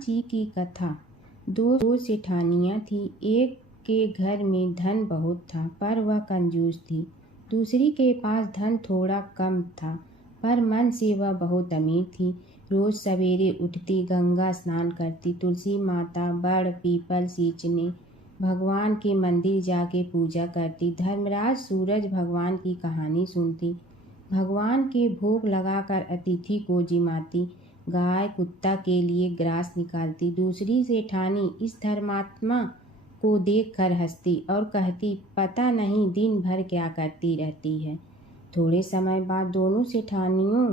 जी की कथा। दो सेठानियाँ थीं। एक के घर में धन बहुत था पर वह कंजूस थी। दूसरी के पास धन थोड़ा कम था पर मन से वह बहुत अमीर थी। रोज सवेरे उठती, गंगा स्नान करती, तुलसी माता, बड़ पीपल सींचने, भगवान के मंदिर जाके पूजा करती। धर्मराज सूरज भगवान की कहानी सुनती, भगवान के भोग लगाकर अतिथि को जिमाती, गाय कुत्ता के लिए ग्रास निकालती। दूसरी सेठानी इस धर्मात्मा को देखकर हंसती और कहती, पता नहीं दिन भर क्या करती रहती है। थोड़े समय बाद दोनों सेठानियों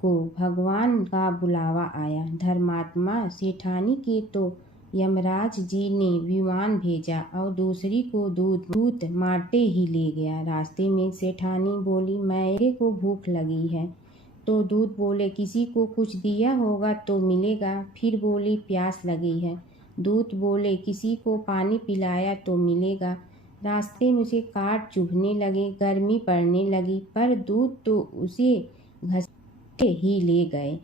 को भगवान का बुलावा आया। धर्मात्मा सेठानी के तो यमराज जी ने विमान भेजा और दूसरी को दूत मारते ही ले गया। रास्ते में सेठानी बोली, मेरे को भूख लगी है। तो दूत बोले, किसी को कुछ दिया होगा तो मिलेगा। फिर बोली, प्यास लगी है। दूत बोले, किसी को पानी पिलाया तो मिलेगा। रास्ते में उसे काट चुभने लगे, गर्मी पड़ने लगी, पर दूत तो उसे घसीटे ही ले गए।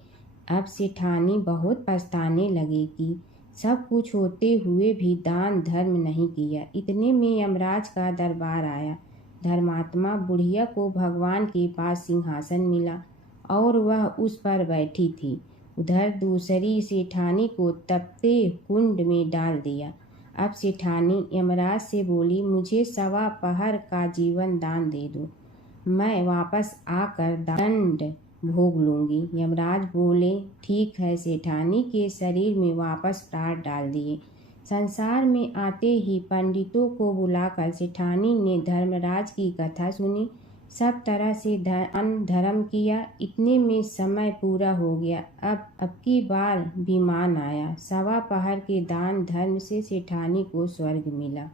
अब सेठानी बहुत पछताने लगी कि सब कुछ होते हुए भी दान धर्म नहीं किया। इतने में यमराज का दरबार आया। धर्मात्मा बुढ़िया को भगवान के पास सिंहासन मिला और वह उस पर बैठी थी। उधर दूसरी सेठानी को तपते कुंड में डाल दिया। अब सेठानी यमराज से बोली, मुझे 1.25 पहर का जीवन दान दे दो, मैं वापस आकर दंड भोग लूंगी। यमराज बोले, ठीक है। सेठानी के शरीर में वापस प्राण डाल दिए। संसार में आते ही पंडितों को बुलाकर सेठानी ने धर्मराज की कथा सुनी, सब तरह से धर्म किया। इतने में समय पूरा हो गया। अब की बार विमान आया। 1.25 पहर के दान धर्म से सेठानी को स्वर्ग मिला।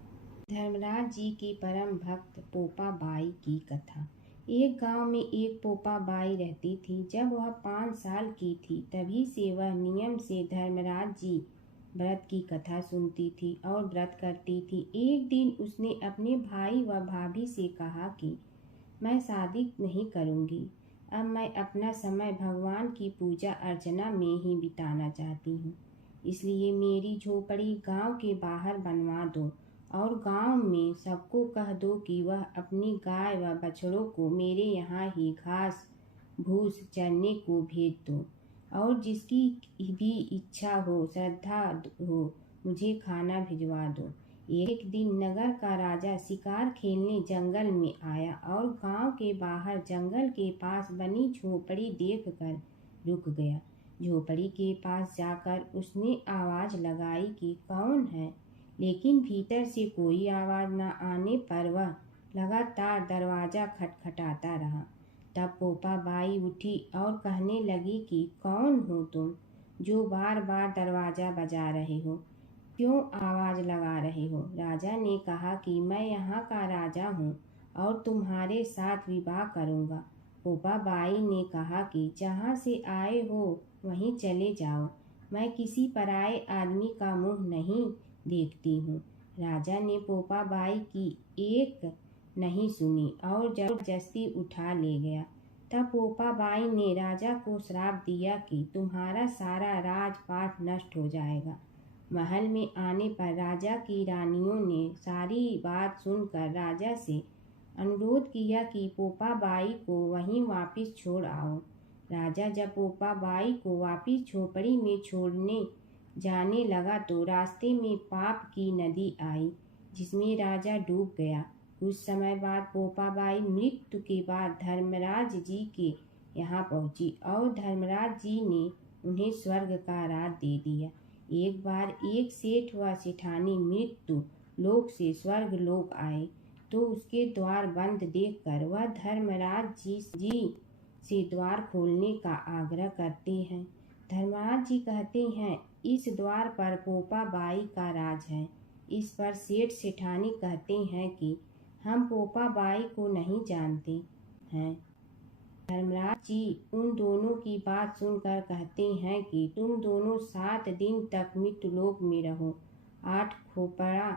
धर्मराज जी की परम भक्त पोपा बाई की कथा। एक गांव में एक पोपा बाई रहती थी। जब वह 5 साल की थी तभी से वह नियम से धर्मराज जी व्रत की कथा सुनती थी और व्रत करती थी। एक दिन उसने अपने भाई व भाभी से कहा कि मैं शादी नहीं करूंगी, अब मैं अपना समय भगवान की पूजा अर्चना में ही बिताना चाहती हूँ। इसलिए मेरी झोपड़ी गांव के बाहर बनवा दो और गांव में सबको कह दो कि वह अपनी गाय व बछड़ों को मेरे यहाँ ही घास भूस चरने को भेज दो और जिसकी भी इच्छा हो, श्रद्धा हो, मुझे खाना भिजवा दो। एक दिन नगर का राजा शिकार खेलने जंगल में आया और गांव के बाहर जंगल के पास बनी झोपड़ी देखकर रुक गया। झोपड़ी के पास जाकर उसने आवाज लगाई कि कौन है, लेकिन भीतर से कोई आवाज न आने पर वह लगातार दरवाजा खटखटाता रहा। तब पोपा बाई उठी और कहने लगी कि कौन हो तुम जो बार बार दरवाजा बजा रहे हो, क्यों आवाज लगा रहे हो? राजा ने कहा कि मैं यहाँ का राजा हूँ और तुम्हारे साथ विवाह करूँगा। पोपा बाई ने कहा कि जहाँ से आए हो वहीं चले जाओ, मैं किसी पराये आदमी का मुँह नहीं देखती हूँ। राजा ने पोपा बाई की एक नहीं सुनी और जबरदस्ती उठा ले गया। तब पोपा बाई ने राजा को श्राप दिया कि तुम्हारा सारा राजपाट नष्ट हो जाएगा। महल में आने पर राजा की रानियों ने सारी बात सुनकर राजा से अनुरोध किया कि पोपा बाई को वहीं वापस छोड़ आओ। राजा जब पोपा बाई को वापस झोपड़ी में छोड़ने जाने लगा तो रास्ते में पाप की नदी आई जिसमें राजा डूब गया। कुछ समय बाद पोपा बाई मृत्यु के बाद धर्मराज जी के यहाँ पहुँची और धर्मराज जी ने उन्हें स्वर्ग का राज दे दिया। एक बार एक सेठ व सेठानी मृत्यु लोक से स्वर्ग लोक आए तो उसके द्वार बंद देखकर वह धर्मराज जी से द्वार खोलने का आग्रह करते हैं। धर्मराज जी कहते हैं, इस द्वार पर पोपा बाई का राज है। इस पर सेठ सेठानी कहते हैं कि हम पोपा बाई को नहीं जानते हैं। धर्मराज जी उन दोनों की बात सुनकर कहते हैं कि तुम दोनों 7 दिन तक मृत्युलोक में रहो। 8 खोपड़ा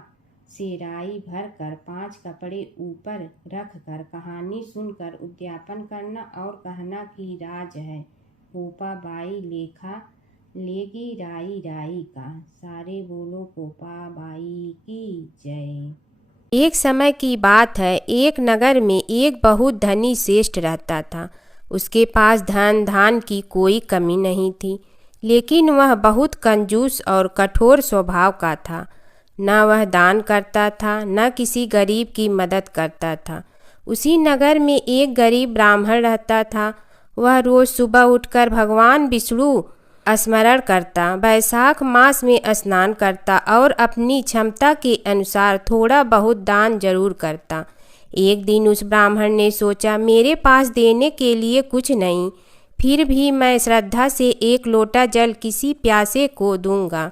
से राई भरकर 5 कपड़े ऊपर रखकर कहानी सुनकर उद्यापन करना और कहना कि राज है। पोपा बाई लेखा लेगी राई राई का, सारे बोलो गोपा बाई की जय। एक समय की बात है, एक नगर में एक बहुत धनी श्रेष्ठ रहता था। उसके पास धन धान की कोई कमी नहीं थी, लेकिन वह बहुत कंजूस और कठोर स्वभाव का था। न वह दान करता था, न किसी गरीब की मदद करता था। उसी नगर में एक गरीब ब्राह्मण रहता था। वह रोज सुबह उठकर भगवान विष्णु स्मरण करता, वैशाख मास में स्नान करता और अपनी क्षमता के अनुसार थोड़ा बहुत दान जरूर करता। एक दिन उस ब्राह्मण ने सोचा, मेरे पास देने के लिए कुछ नहीं, फिर भी मैं श्रद्धा से एक लोटा जल किसी प्यासे को दूंगा।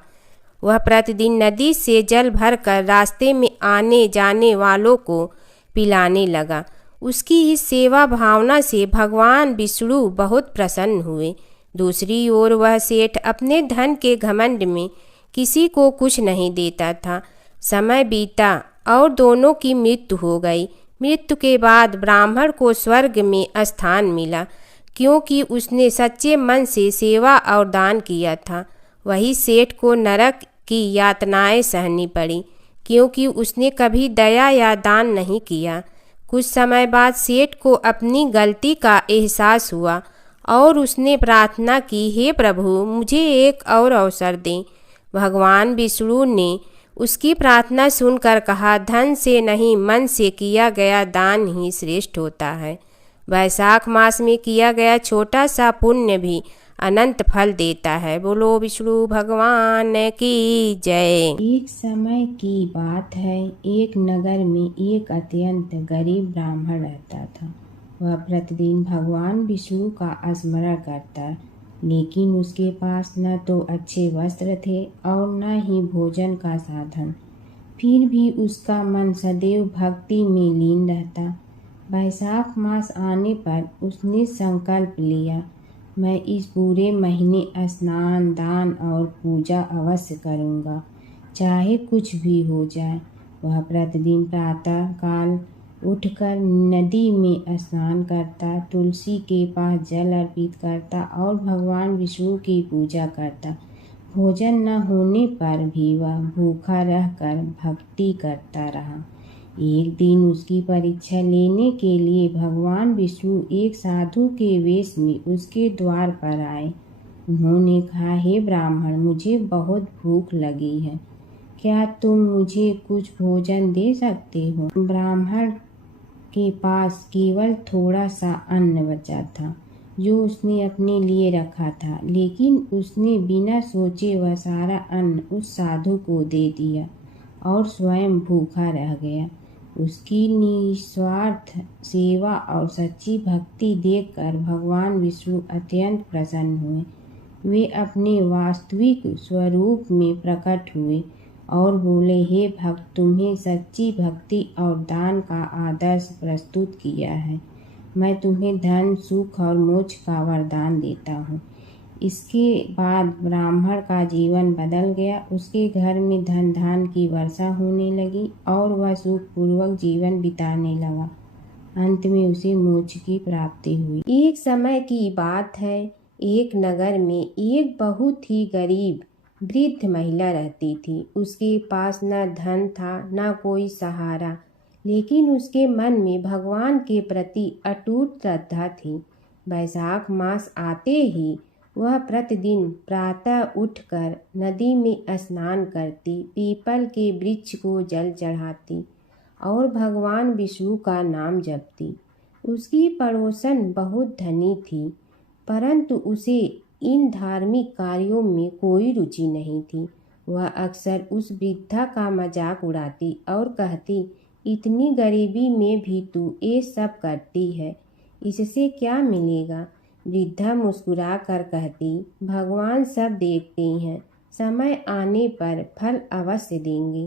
वह प्रतिदिन नदी से जल भरकर रास्ते में आने जाने वालों को पिलाने लगा। उसकी इस सेवा भावना से भगवान विष्णु बहुत प्रसन्न हुए। दूसरी ओर वह सेठ अपने धन के घमंड में किसी को कुछ नहीं देता था। समय बीता और दोनों की मृत्यु हो गई। मृत्यु के बाद ब्राह्मण को स्वर्ग में स्थान मिला, क्योंकि उसने सच्चे मन से सेवा और दान किया था। वही सेठ को नरक की यातनाएं सहनी पड़ी, क्योंकि उसने कभी दया या दान नहीं किया। कुछ समय बाद सेठ को अपनी गलती का एहसास हुआ और उसने प्रार्थना की, हे प्रभु, मुझे एक और अवसर दें। भगवान विष्णु ने उसकी प्रार्थना सुनकर कहा, धन से नहीं, मन से किया गया दान ही श्रेष्ठ होता है। वैशाख मास में किया गया छोटा सा पुण्य भी अनंत फल देता है। बोलो विष्णु भगवान की जय। एक समय की बात है, एक नगर में एक अत्यंत गरीब ब्राह्मण रहता था। वह प्रतिदिन भगवान विष्णु का स्मरण करता, लेकिन उसके पास न तो अच्छे वस्त्र थे और न ही भोजन का साधन। फिर भी उसका मन सदैव भक्ति में लीन रहता। वैशाख मास आने पर उसने संकल्प लिया, मैं इस पूरे महीने स्नान दान और पूजा अवश्य करूँगा, चाहे कुछ भी हो जाए। वह प्रतिदिन प्रातः काल उठकर नदी में स्नान करता, तुलसी के पास जल अर्पित करता और भगवान विष्णु की पूजा करता। भोजन न होने पर भी वह भूखा रहकर भक्ति करता रहा। एक दिन उसकी परीक्षा लेने के लिए भगवान विष्णु एक साधु के वेश में उसके द्वार पर आए। उन्होंने कहा, हे ब्राह्मण, मुझे बहुत भूख लगी है, क्या तुम मुझे कुछ भोजन दे सकते हो? ब्राह्मण के पास केवल थोड़ा सा अन्न बचा था, जो उसने अपने लिए रखा था, लेकिन उसने बिना सोचे वह सारा अन्न उस साधु को दे दिया और स्वयं भूखा रह गया। उसकी निस्वार्थ सेवा और सच्ची भक्ति देखकर भगवान विष्णु अत्यंत प्रसन्न हुए। वे अपने वास्तविक स्वरूप में प्रकट हुए और बोले, हे भक्त, तुम्हें सच्ची भक्ति और दान का आदर्श प्रस्तुत किया है। मैं तुम्हें धन सुख और मोक्ष का वरदान देता हूँ। इसके बाद ब्राह्मण का जीवन बदल गया। उसके घर में धन धान की वर्षा होने लगी और वह सुखपूर्वक जीवन बिताने लगा। अंत में उसे मोक्ष की प्राप्ति हुई। एक समय की बात है, एक नगर में एक बहुत ही गरीब वृद्ध महिला रहती थी। उसके पास न धन था न कोई सहारा, लेकिन उसके मन में भगवान के प्रति अटूट श्रद्धा थी। वैशाख मास आते ही वह प्रतिदिन प्रातः उठकर नदी में स्नान करती, पीपल के वृक्ष को जल चढ़ाती और भगवान विष्णु का नाम जपती। उसकी पड़ोसन बहुत धनी थी, परंतु उसे इन धार्मिक कार्यों में कोई रुचि नहीं थी। वह अक्सर उस वृद्धा का मजाक उड़ाती और कहती, इतनी गरीबी में भी तू ये सब करती है, इससे क्या मिलेगा? वृद्धा मुस्कुरा कर कहती, भगवान सब देखते हैं, समय आने पर फल अवश्य देंगे।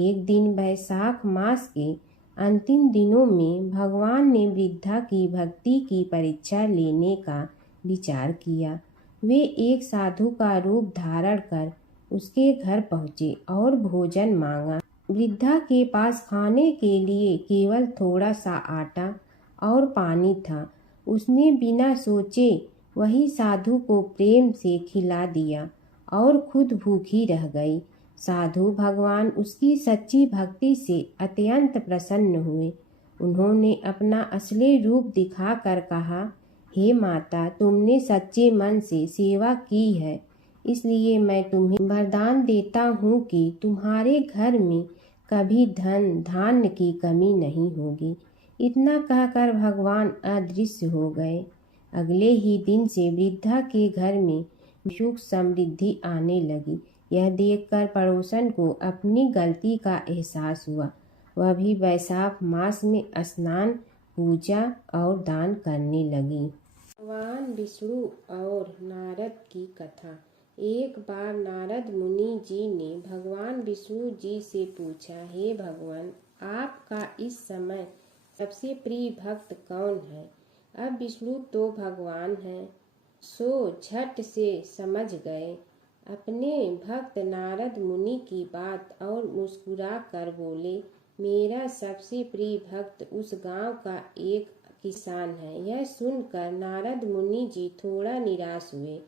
एक दिन वैशाख मास के अंतिम दिनों में भगवान ने वृद्धा की भक्ति की परीक्षा लेने का विचार किया। वे एक साधु का रूप धारण कर उसके घर पहुँचे और भोजन मांगा। वृद्धा के पास खाने के लिए केवल थोड़ा सा आटा और पानी था। उसने बिना सोचे वही साधु को प्रेम से खिला दिया और खुद भूखी रह गई। साधु भगवान उसकी सच्ची भक्ति से अत्यंत प्रसन्न हुए। उन्होंने अपना असली रूप दिखाकर कहा, हे माता, तुमने सच्चे मन से सेवा की है, इसलिए मैं तुम्हें वरदान देता हूँ कि तुम्हारे घर में कभी धन धान्य की कमी नहीं होगी। इतना कहकर भगवान अदृश्य हो गए। अगले ही दिन से वृद्धा के घर में सुख समृद्धि आने लगी। यह देखकर पड़ोसन को अपनी गलती का एहसास हुआ। वह भी वैशाख मास में स्नान, पूजा और दान करने लगी। भगवान विष्णु और नारद की कथा। एक बार नारद मुनि जी ने भगवान विष्णु जी से पूछा, हे भगवान, आपका इस समय सबसे प्रिय भक्त कौन है? अब विष्णु तो भगवान हैं, सो झट से समझ गए अपने भक्त नारद मुनि की बात और मुस्कुरा कर बोले, मेरा सबसे प्रिय भक्त उस गांव का एक किसान है। यह सुनकर नारद मुनि जी थोड़ा निराश हुए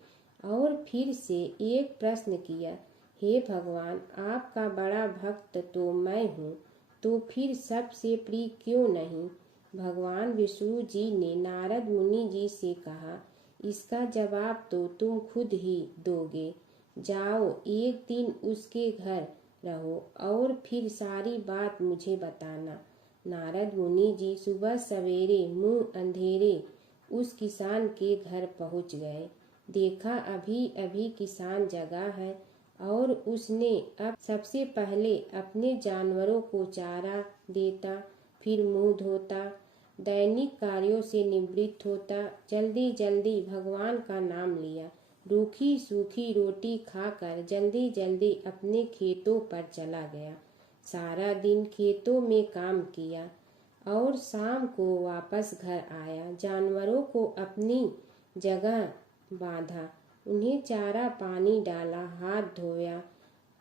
और फिर से एक प्रश्न किया, हे भगवान, आपका बड़ा भक्त तो मैं हूँ, तो फिर सबसे प्रिय क्यों नहीं? भगवान विष्णु जी ने नारद मुनि जी से कहा, इसका जवाब तो तुम खुद ही दोगे। जाओ, एक दिन उसके घर रहो और फिर सारी बात मुझे बताना। नारद मुनि जी सुबह सवेरे मुंह अंधेरे उस किसान के घर पहुंच गए। देखा अभी अभी किसान जगा है और उसने अब सबसे पहले अपने जानवरों को चारा देता, फिर मुंह धोता, दैनिक कार्यों से निवृत्त होता, जल्दी जल्दी भगवान का नाम लिया, रूखी सूखी रोटी खाकर जल्दी जल्दी अपने खेतों पर चला गया। सारा दिन खेतों में काम किया और शाम को वापस घर आया। जानवरों को अपनी जगह बांधा, उन्हें चारा पानी डाला, हाथ धोया,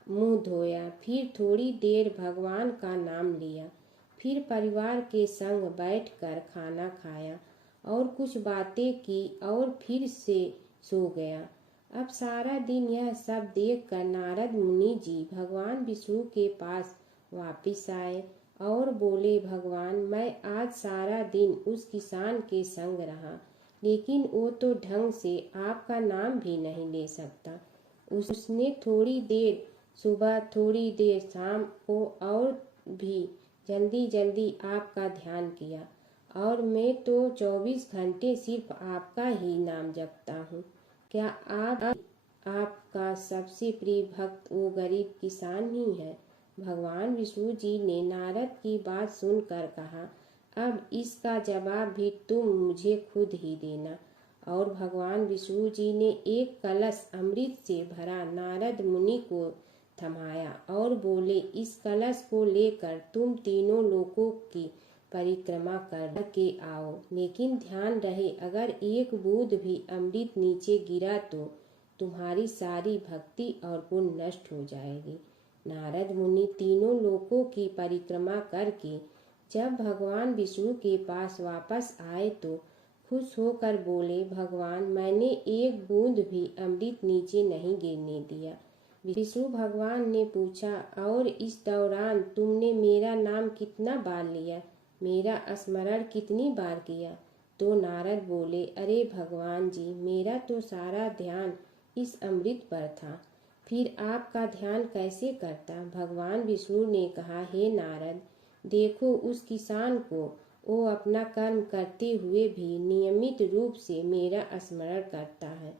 मुंह धोया, फिर थोड़ी देर भगवान का नाम लिया, फिर परिवार के संग बैठकर खाना खाया और कुछ बातें की और फिर से सो गया। अब सारा दिन यह सब देखकर नारद मुनि जी भगवान विष्णु के पास वापिस आए और बोले, भगवान, मैं आज सारा दिन उस किसान के संग रहा, लेकिन वो तो ढंग से आपका नाम भी नहीं ले सकता। उसने थोड़ी देर सुबह, थोड़ी देर शाम को और भी जल्दी जल्दी आपका ध्यान किया, और मैं तो 24 घंटे सिर्फ आपका ही नाम जपता हूँ। क्या आपका सबसे प्रिय भक्त वो गरीब किसान ही है? भगवान विष्णु जी ने नारद की बात सुनकर कहा, अब इसका जवाब भी तुम मुझे खुद ही देना। और भगवान विष्णु जी ने एक कलश अमृत से भरा नारद मुनि को थमाया और बोले, इस कलश को लेकर तुम तीनों लोकों की परिक्रमा करके आओ, लेकिन ध्यान रहे अगर एक बूंद भी अमृत नीचे गिरा तो तुम्हारी सारी भक्ति और पुण्य नष्ट हो जाएगी। नारद मुनि तीनों लोकों की परिक्रमा करके जब भगवान विष्णु के पास वापस आए तो खुश होकर बोले, भगवान, मैंने एक बूंद भी अमृत नीचे नहीं गिरने दिया। विष्णु भगवान ने पूछा, और इस दौरान तुमने मेरा नाम कितना बार लिया, मेरा स्मरण कितनी बार किया? तो नारद बोले, अरे भगवान जी, मेरा तो सारा ध्यान इस अमृत पर था, फिर आपका ध्यान कैसे करता? भगवान विष्णु ने कहा, हे नारद, देखो उस किसान को, वो अपना कर्म करते हुए भी नियमित रूप से मेरा स्मरण करता है,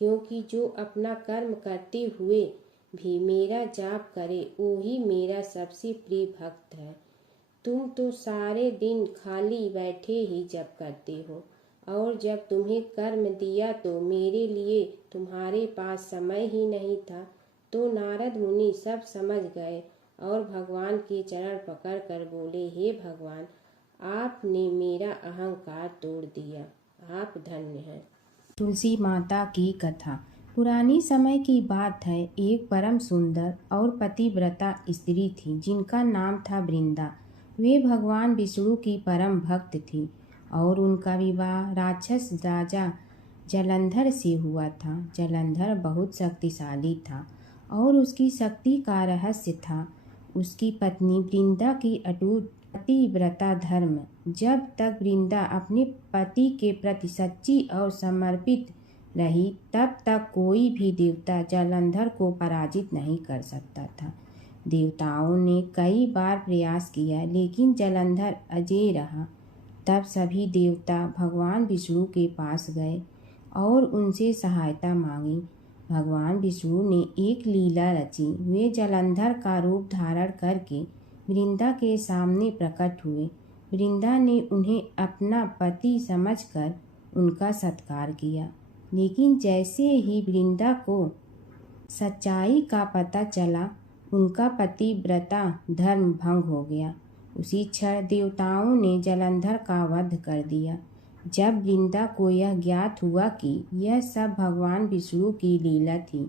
क्योंकि जो अपना कर्म करते हुए भी मेरा जाप करे वो ही मेरा सबसे प्रिय भक्त है। तुम तो सारे दिन खाली बैठे ही जप करते हो, और जब तुम्हें कर्म दिया तो मेरे लिए तुम्हारे पास समय ही नहीं था। तो नारद मुनि सब समझ गए और भगवान के चरण पकड़ कर बोले, हे भगवान, आपने मेरा अहंकार तोड़ दिया, आप धन्य हैं। तुलसी माता की कथा। पुरानी समय की बात है, एक परम सुंदर और पतिव्रता स्त्री थी जिनका नाम था वृंदा। वे भगवान विष्णु की परम भक्त थी और उनका विवाह राक्षस राजा जलंधर से हुआ था। जलंधर बहुत शक्तिशाली था और उसकी शक्ति का रहस्य था उसकी पत्नी वृंदा की अटूट पतिव्रता धर्म। जब तक वृंदा अपने पति के प्रति सच्ची और समर्पित रही तब तक कोई भी देवता जलंधर को पराजित नहीं कर सकता था। देवताओं ने कई बार प्रयास किया लेकिन जलंधर अजेय रहा। तब सभी देवता भगवान विष्णु के पास गए और उनसे सहायता मांगी। भगवान विष्णु ने एक लीला रची। वे जलंधर का रूप धारण करके वृंदा के सामने प्रकट हुए। वृंदा ने उन्हें अपना पति समझकर उनका सत्कार किया, लेकिन जैसे ही वृंदा को सच्चाई का पता चला उनका पतिव्रता धर्म भंग हो गया। उसी क्षण देवताओं ने जलंधर का वध कर दिया। जब वृंदा को यह ज्ञात हुआ कि यह सब भगवान विष्णु की लीला थी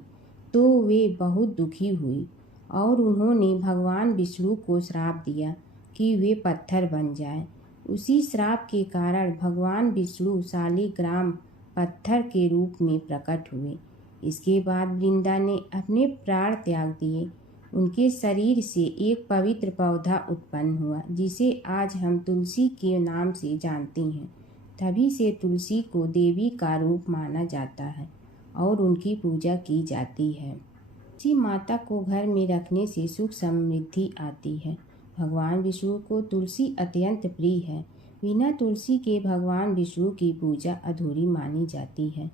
तो वे बहुत दुखी हुई और उन्होंने भगवान विष्णु को श्राप दिया कि वे पत्थर बन जाएं। उसी श्राप के कारण भगवान विष्णु शालिग्राम पत्थर के रूप में प्रकट हुए। इसके बाद वृंदा ने अपने प्राण त्याग दिए। उनके शरीर से एक पवित्र पौधा उत्पन्न हुआ जिसे आज हम तुलसी के नाम से जानते हैं। तभी से तुलसी को देवी का रूप माना जाता है और उनकी पूजा की जाती है। तुलसी माता को घर में रखने से सुख समृद्धि आती है। भगवान विष्णु को तुलसी अत्यंत प्रिय है। बिना तुलसी के भगवान विष्णु की पूजा अधूरी मानी जाती है।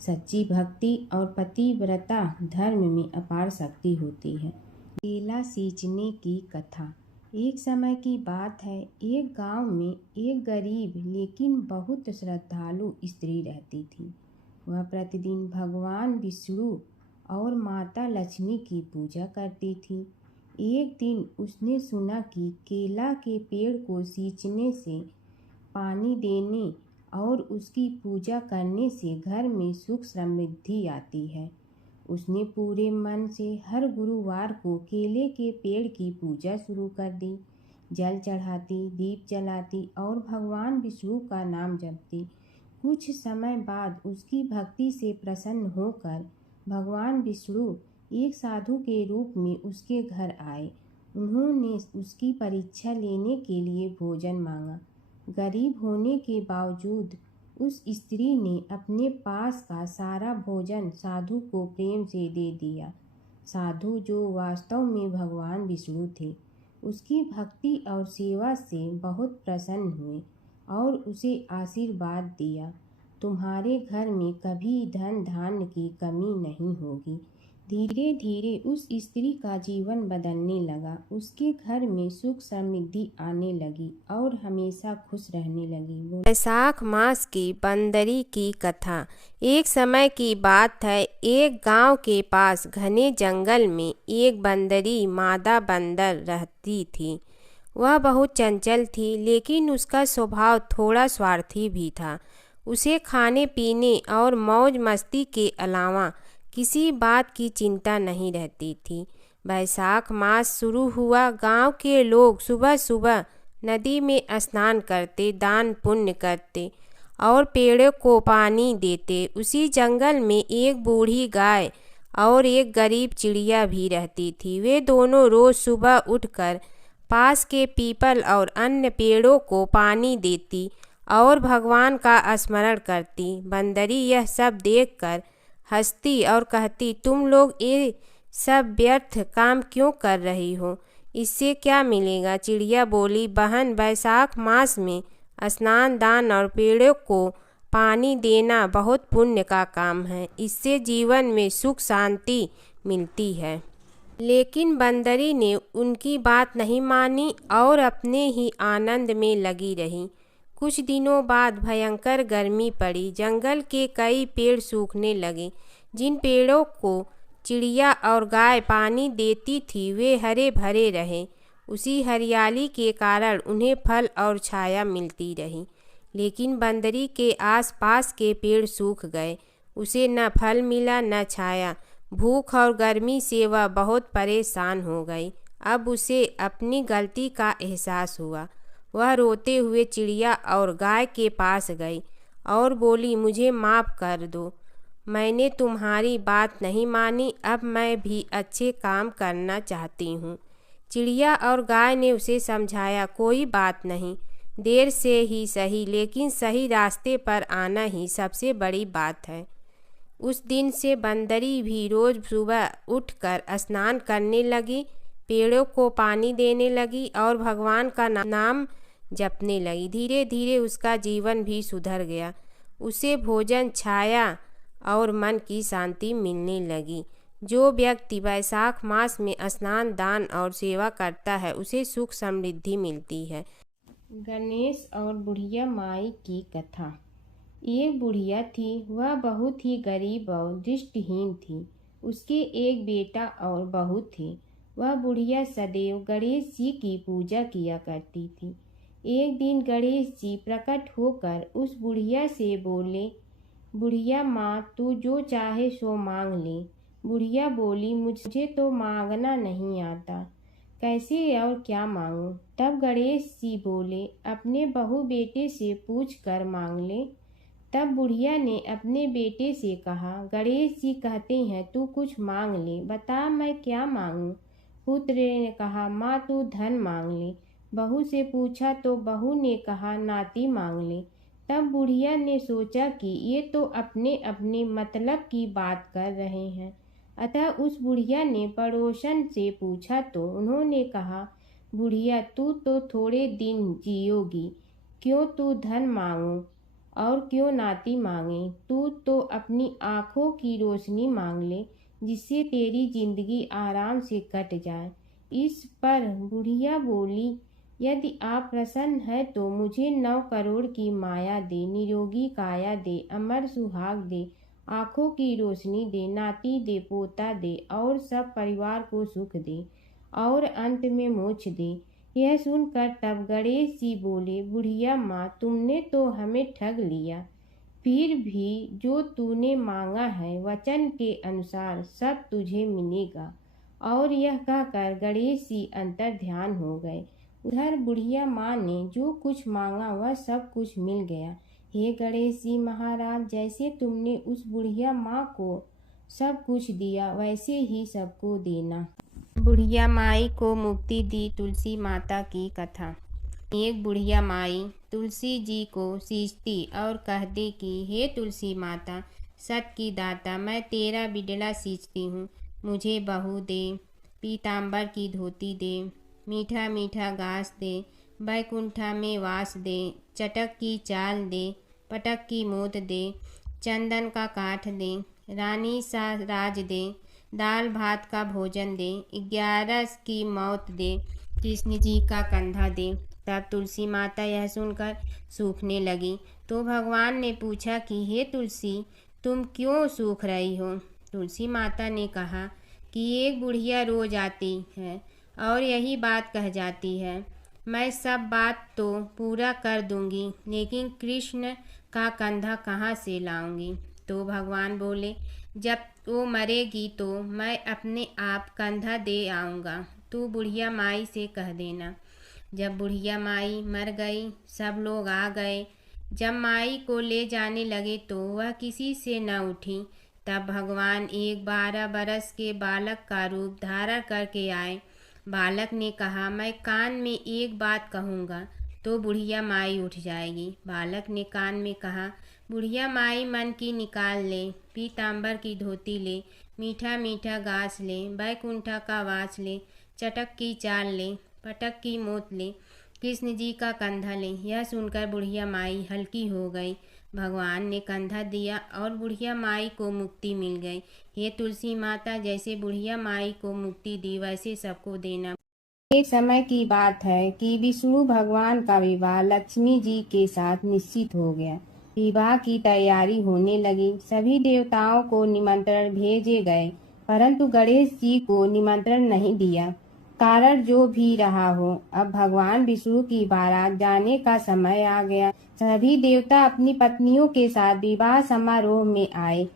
सच्ची भक्ति और पतिव्रता धर्म में अपार शक्ति होती है। केला सींचने की कथा। एक समय की बात है, एक गांव में एक गरीब लेकिन बहुत श्रद्धालु स्त्री रहती थी। वह प्रतिदिन भगवान विष्णु और माता लक्ष्मी की पूजा करती थी। एक दिन उसने सुना कि केला के पेड़ को सींचने से, पानी देने और उसकी पूजा करने से घर में सुख समृद्धि आती है। उसने पूरे मन से हर गुरुवार को केले के पेड़ की पूजा शुरू कर दी। जल चढ़ाती, दीप जलाती और भगवान विष्णु का नाम जपती। कुछ समय बाद उसकी भक्ति से प्रसन्न होकर भगवान विष्णु एक साधु के रूप में उसके घर आए। उन्होंने उसकी परीक्षा लेने के लिए भोजन मांगा। गरीब होने के बावजूद उस स्त्री ने अपने पास का सारा भोजन साधु को प्रेम से दे दिया। साधु, जो वास्तव में भगवान विष्णु थे, उसकी भक्ति और सेवा से बहुत प्रसन्न हुए और उसे आशीर्वाद दिया, तुम्हारे घर में कभी धन धान्य की कमी नहीं होगी। धीरे धीरे उस स्त्री का जीवन बदलने लगा। उसके घर में सुख समृद्धि आने लगी और हमेशा खुश रहने लगी। वैशाख मास की बंदरी की कथा। एक समय की बात है, एक गांव के पास घने जंगल में एक बंदरी मादा बंदर रहती थी। वह बहुत चंचल थी, लेकिन उसका स्वभाव थोड़ा स्वार्थी भी था। उसे खाने पीने और मौज मस्ती के अलावा किसी बात की चिंता नहीं रहती थी। वैशाख मास शुरू हुआ। गांव के लोग सुबह सुबह नदी में स्नान करते, दान पुण्य करते और पेड़ों को पानी देते। उसी जंगल में एक बूढ़ी गाय और एक गरीब चिड़िया भी रहती थी। वे दोनों रोज सुबह उठकर पास के पीपल और अन्य पेड़ों को पानी देती और भगवान का स्मरण करती। बंदरी यह सब देखकर हंसती और कहती, तुम लोग ये सब व्यर्थ काम क्यों कर रही हो? इससे क्या मिलेगा? चिड़िया बोली, बहन, वैशाख मास में स्नान, दान और पेड़ों को पानी देना बहुत पुण्य का काम है। इससे जीवन में सुख शांति मिलती है। लेकिन बंदरी ने उनकी बात नहीं मानी और अपने ही आनंद में लगी रही। कुछ दिनों बाद भयंकर गर्मी पड़ी। जंगल के कई पेड़ सूखने लगे। जिन पेड़ों को चिड़िया और गाय पानी देती थी वे हरे भरे रहे। उसी हरियाली के कारण उन्हें फल और छाया मिलती रही। लेकिन बंदरी के आसपास के पेड़ सूख गए। उसे न फल मिला न छाया। भूख और गर्मी से वह बहुत परेशान हो गई। अब उसे अपनी गलती का एहसास हुआ। वह रोते हुए चिड़िया और गाय के पास गई और बोली, मुझे माफ़ कर दो, मैंने तुम्हारी बात नहीं मानी, अब मैं भी अच्छे काम करना चाहती हूँ। चिड़िया और गाय ने उसे समझाया, कोई बात नहीं, देर से ही सही लेकिन सही रास्ते पर आना ही सबसे बड़ी बात है। उस दिन से बंदरी भी रोज़ सुबह उठकर स्नान करने लगी, पेड़ों को पानी देने लगी और भगवान का नाम जपने लगी। धीरे धीरे उसका जीवन भी सुधर गया, उसे भोजन, छाया और मन की शांति मिलने लगी। जो व्यक्ति वैशाख मास में स्नान, दान और सेवा करता है उसे सुख समृद्धि मिलती है। गणेश और बुढ़िया माई की कथा। एक बुढ़िया थी, वह बहुत ही गरीब और दृष्टिहीन थी। उसके एक बेटा और बहू थे। वह बुढ़िया सदैव गणेश जी की पूजा किया करती थी। एक दिन गणेश जी प्रकट होकर उस बुढ़िया से बोले, बुढ़िया माँ, तू जो चाहे सो मांग ले। बुढ़िया बोली, मुझे तो मांगना नहीं आता, कैसे और क्या मांगूं? तब गणेश जी बोले, अपने बहू बेटे से पूछ कर मांग ले। तब बुढ़िया ने अपने बेटे से कहा, गणेश जी कहते हैं तू कुछ मांग ले, बता मैं क्या मांगूं? पुत्र ने कहा, माँ तू धन मांग ले। बहू से पूछा तो बहू ने कहा, नाती मांग ले। तब बुढ़िया ने सोचा कि ये तो अपने अपने मतलब की बात कर रहे हैं, अतः उस बुढ़िया ने पड़ोसन से पूछा तो उन्होंने कहा, बुढ़िया तू तो थोड़े दिन जियोगी, क्यों तू धन मांगो और क्यों नाती मांगे? तू तो अपनी आँखों की रोशनी मांग ले, जिससे तेरी जिंदगी आराम से कट जाए। इस पर बुढ़िया बोली, यदि आप प्रसन्न है तो मुझे 9 करोड़ की माया दे, निरोगी काया दे, अमर सुहाग दे, आँखों की रोशनी दे, नाती दे, पोता दे और सब परिवार को सुख दे और अंत में मोक्ष दे। यह सुनकर तब गणेश जी बोले, बुढ़िया माँ, तुमने तो हमें ठग लिया, फिर भी जो तूने मांगा है वचन के अनुसार सब तुझे मिलेगा। और यह कहकर गणेश जी अंतर ध्यान हो गए। उधर बुढ़िया माँ ने जो कुछ मांगा वह सब कुछ मिल गया। हे गणेश जी महाराज, जैसे तुमने उस बुढ़िया माँ को सब कुछ दिया वैसे ही सबको देना। बुढ़िया माई को मुक्ति दी। तुलसी माता की कथा। एक बुढ़िया माई तुलसी जी को सींचती और कहती कि हे तुलसी माता, सत की दाता, मैं तेरा बिडला सींचती हूँ, मुझे बहू दे, पीताम्बर की धोती दे, मीठा मीठा घास दे, बैकुंठा में वास दे, चटक की चाल दे, पटक की मोत दे, चंदन का काठ दे, रानी सा राज दे, दाल भात का भोजन दे, 11 की मौत दे, कृष्ण जी का कंधा दे। तब तुलसी माता यह सुनकर सूखने लगी तो भगवान ने पूछा कि हे तुलसी, तुम क्यों सूख रही हो? तुलसी माता ने कहा कि एक बुढ़िया रोज आती है और यही बात कह जाती है, मैं सब बात तो पूरा कर दूंगी, लेकिन कृष्ण का कंधा कहाँ से लाऊंगी? तो भगवान बोले, जब वो मरेगी तो मैं अपने आप कंधा दे आऊँगा, तू बुढ़िया माई से कह देना। जब बुढ़िया माई मर गई, सब लोग आ गए। जब माई को ले जाने लगे तो वह किसी से न उठी। तब भगवान एक 12 बरस के बालक का रूप धारण करके आए। बालक ने कहा, मैं कान में एक बात कहूँगा तो बुढ़िया माई उठ जाएगी। बालक ने कान में कहा, बुढ़िया माई मन की निकाल ले, पीताम्बर की धोती ले, मीठा मीठा घास ले, बैकुंठा का वास ले, चटक की चाल ले, पटक की मोत ले, कृष्ण जी का कंधा ले। यह सुनकर बुढ़िया माई हल्की हो गई। भगवान ने कंधा दिया और बुढ़िया माई को मुक्ति मिल गई। हे तुलसी माता, जैसे बुढ़िया माई को मुक्ति दी वैसे सबको देना। एक समय की बात है कि विष्णु भगवान का विवाह लक्ष्मी जी के साथ निश्चित हो गया। विवाह की तैयारी होने लगी। सभी देवताओं को निमंत्रण भेजे गए, परंतु गणेश जी को निमंत्रण नहीं दिया। कारण जो भी रहा हो, अब भगवान विष्णु की बारात जाने का समय आ गया। सभी देवता अपनी पत्नियों के साथ विवाह समारोह में आए।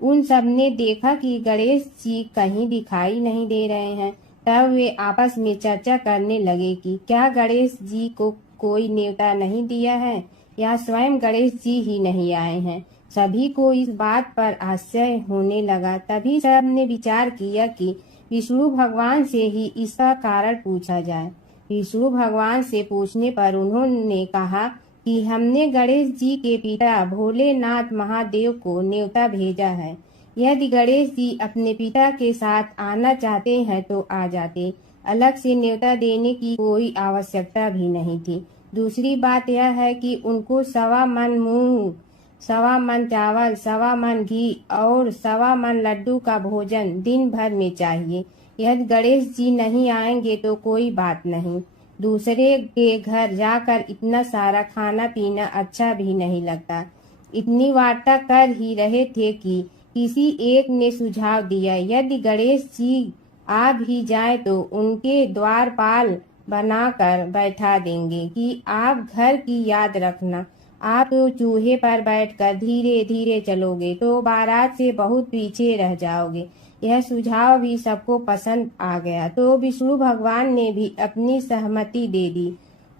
उन सब ने देखा कि गणेश जी कहीं दिखाई नहीं दे रहे हैं। तब वे आपस में चर्चा करने लगे कि क्या गणेश जी को कोई न्योता नहीं दिया है, या स्वयं गणेश जी ही नहीं आए हैं। सभी को इस बात पर आश्चर्य होने लगा। तभी सबने विचार किया कि विष्णु भगवान से ही इसका कारण पूछा जाए। विष्णु भगवान से पूछने पर उन्होंने कहा कि हमने गणेश जी के पिता भोलेनाथ महादेव को न्योता भेजा है। यदि गणेश जी अपने पिता के साथ आना चाहते हैं तो आ जाते, अलग से न्योता देने की कोई आवश्यकता भी नहीं थी। दूसरी बात यह है कि उनको 1.25 मन मूंग, 1.25 मन चावल, 1.25 मन घी और 1.25 मन लड्डू का भोजन दिन भर में चाहिए। यदि गणेश जी नहीं आएंगे तो कोई बात नहीं, दूसरे के घर जाकर इतना सारा खाना पीना अच्छा भी नहीं लगता। इतनी वार्ता कर ही रहे थे कि किसी एक ने सुझाव दिया, यदि गणेश जी आ भी जाए तो उनके द्वारपाल बनाकर बैठा देंगे कि आप घर की याद रखना। आप तो चूहे पर बैठकर धीरे धीरे चलोगे तो बारात से बहुत पीछे रह जाओगे। यह सुझाव भी सबको पसंद आ गया तो विष्णु भगवान ने भी अपनी सहमति दे दी।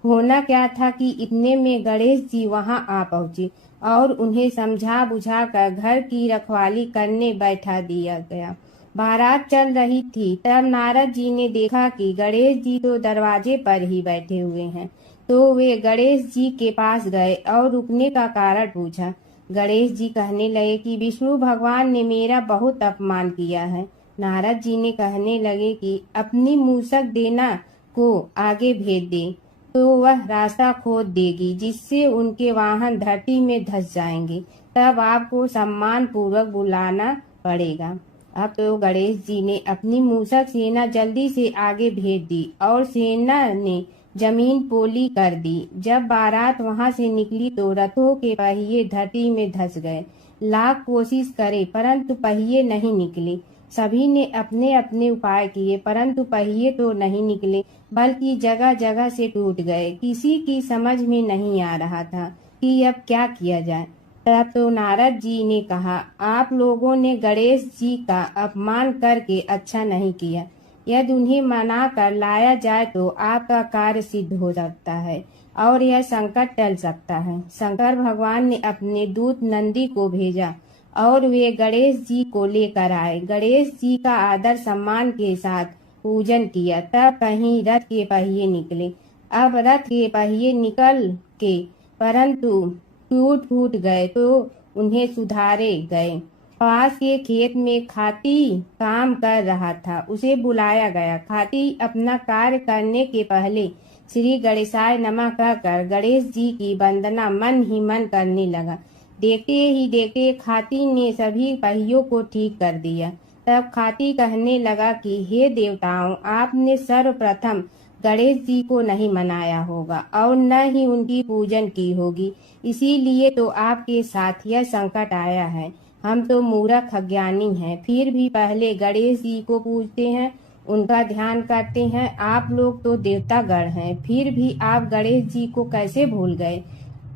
होना क्या था कि इतने में गणेश जी वहां आ पहुंचे और उन्हें समझा बुझाकर घर की रखवाली करने बैठा दिया गया। बारात चल रही थी, तब नारद जी ने देखा कि गणेश जी तो दरवाजे पर ही बैठे हुए हैं, तो वे गणेश जी के पास गए और रुकने का कारण पूछा। गणेश जी कहने लगे कि विष्णु भगवान ने मेरा बहुत अपमान किया है। नारद जी ने कहने लगे कि अपनी मूसक देना को आगे भेज दे तो वह रास्ता खोद देगी, जिससे उनके वाहन धरती में धंस जाएंगे। तब आपको सम्मान पूर्वक बुलाना पड़ेगा। अब तो गणेश जी ने अपनी मूसक सेना जल्दी से आगे भेज दी और सेना ने जमीन पोली कर दी। जब बारात वहां से निकली तो रथों के पहिए धरती में धंस गए। लाख कोशिश करे परंतु पहिए नहीं निकले। सभी ने अपने अपने उपाय किए परंतु पहिए तो नहीं निकले, बल्कि जगह जगह से टूट गए। किसी की समझ में नहीं आ रहा था कि अब क्या किया जाए। तब तो नारद जी ने कहा, आप लोगों ने गणेश जी का अपमान करके अच्छा नहीं किया। यदि उन्हें मना कर लाया जाए तो आपका कार्य सिद्ध हो सकता है और यह संकट टल सकता है। शंकर भगवान ने अपने दूत नंदी को भेजा और वे गणेश जी को लेकर आए। गणेश जी का आदर सम्मान के साथ पूजन किया। तब कहीं रथ के पहिए निकले। अब रथ के पहिए निकल के परंतु टूट फूट गए तो उन्हें सुधारे गए। पास के खेत में खाती काम कर रहा था, उसे बुलाया गया। खाती अपना कार्य करने के पहले श्री गणेशाय नमः कहकर गणेश जी की वंदना मन ही मन करने लगा। देखते ही देखते खाती ने सभी पहियों को ठीक कर दिया। तब खाती कहने लगा कि हे देवताओं, आपने सर्वप्रथम गणेश जी को नहीं मनाया होगा और न ही उनकी पूजन की होगी, इसीलिए तो आपके साथ यह संकट आया है। हम तो मूर्ख अज्ञानी हैं, फिर भी पहले गणेश जी को पूजते हैं, उनका ध्यान करते हैं। आप लोग तो देवतागण हैं, फिर भी आप गणेश जी को कैसे भूल गए।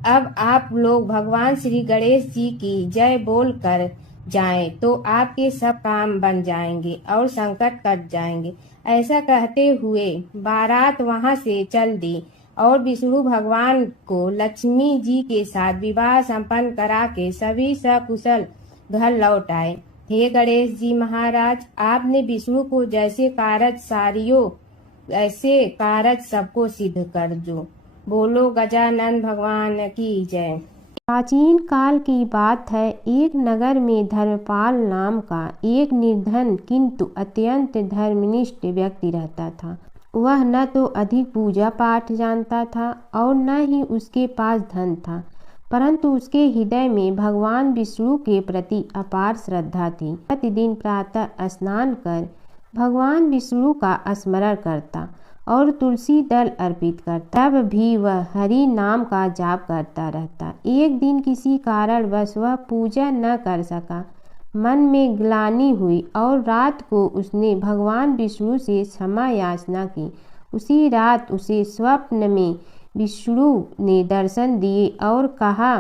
अब आप लोग भगवान श्री गणेश जी की जय बोल कर जाएं तो आपके सब काम बन जाएंगे और संकट कट जाएंगे। ऐसा कहते हुए बारात वहां से चल दी और विष्णु भगवान को लक्ष्मी जी के साथ विवाह संपन्न करा के सभी सकुशल घर लौट आए। हे गणेश जी महाराज, आपने विष्णु को जैसे कारज सारियो ऐसे कारज सबको सिद्ध कर दो। बोलो गजानन भगवान की जय। प्राचीन काल की बात है। एक नगर में धर्मपाल नाम का एक निर्धन किंतु अत्यंत धर्मनिष्ठ व्यक्ति रहता था। वह न तो अधिक पूजा पाठ जानता था और न ही उसके पास धन था, परंतु उसके हृदय में भगवान विष्णु के प्रति अपार श्रद्धा थी। प्रतिदिन प्रातः स्नान कर भगवान विष्णु का स्मरण करता और तुलसी दल अर्पित करता। तब भी वह हरि नाम का जाप करता रहता। एक दिन किसी कारणवश वह पूजा न कर सका। मन में ग्लानि हुई और रात को उसने भगवान विष्णु से क्षमा याचना की। उसी रात उसे स्वप्न में विष्णु ने दर्शन दिए और कहा,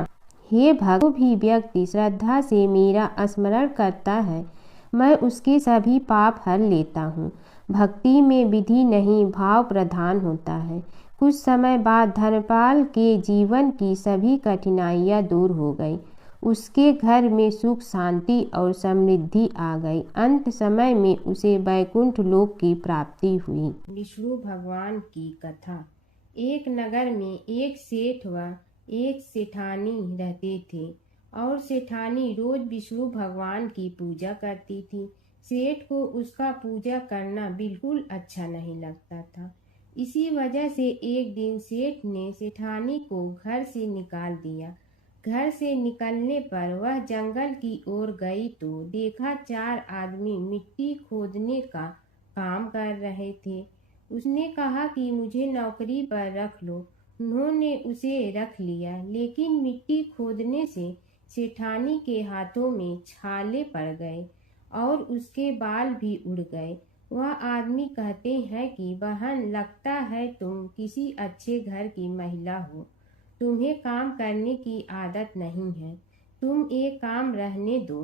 हे भक्त, जो भी व्यक्ति श्रद्धा से मेरा स्मरण करता है, मैं उसके सभी पाप हर लेता हूँ। भक्ति में विधि नहीं, भाव प्रधान होता है। कुछ समय बाद धनपाल के जीवन की सभी कठिनाइयाँ दूर हो गई। उसके घर में सुख शांति और समृद्धि आ गई। अंत समय में उसे वैकुंठ लोक की प्राप्ति हुई। विष्णु भगवान की कथा। एक नगर में एक सेठ व एक सेठानी रहते थे और सेठानी रोज विष्णु भगवान की पूजा करती थी। सेठ को उसका पूजा करना बिल्कुल अच्छा नहीं लगता था। इसी वजह से एक दिन सेठ ने सेठानी को घर से निकाल दिया। घर से निकलने पर वह जंगल की ओर गई तो देखा 4 आदमी मिट्टी खोदने का काम कर रहे थे। उसने कहा कि मुझे नौकरी पर रख लो। उन्होंने उसे रख लिया, लेकिन मिट्टी खोदने से सेठानी के हाथों में छाले पड़ गए और उसके बाल भी उड़ गए। वह आदमी कहते हैं कि बहन, लगता है तुम किसी अच्छे घर की महिला हो। तुम्हें काम करने की आदत नहीं है। तुम एक काम रहने दो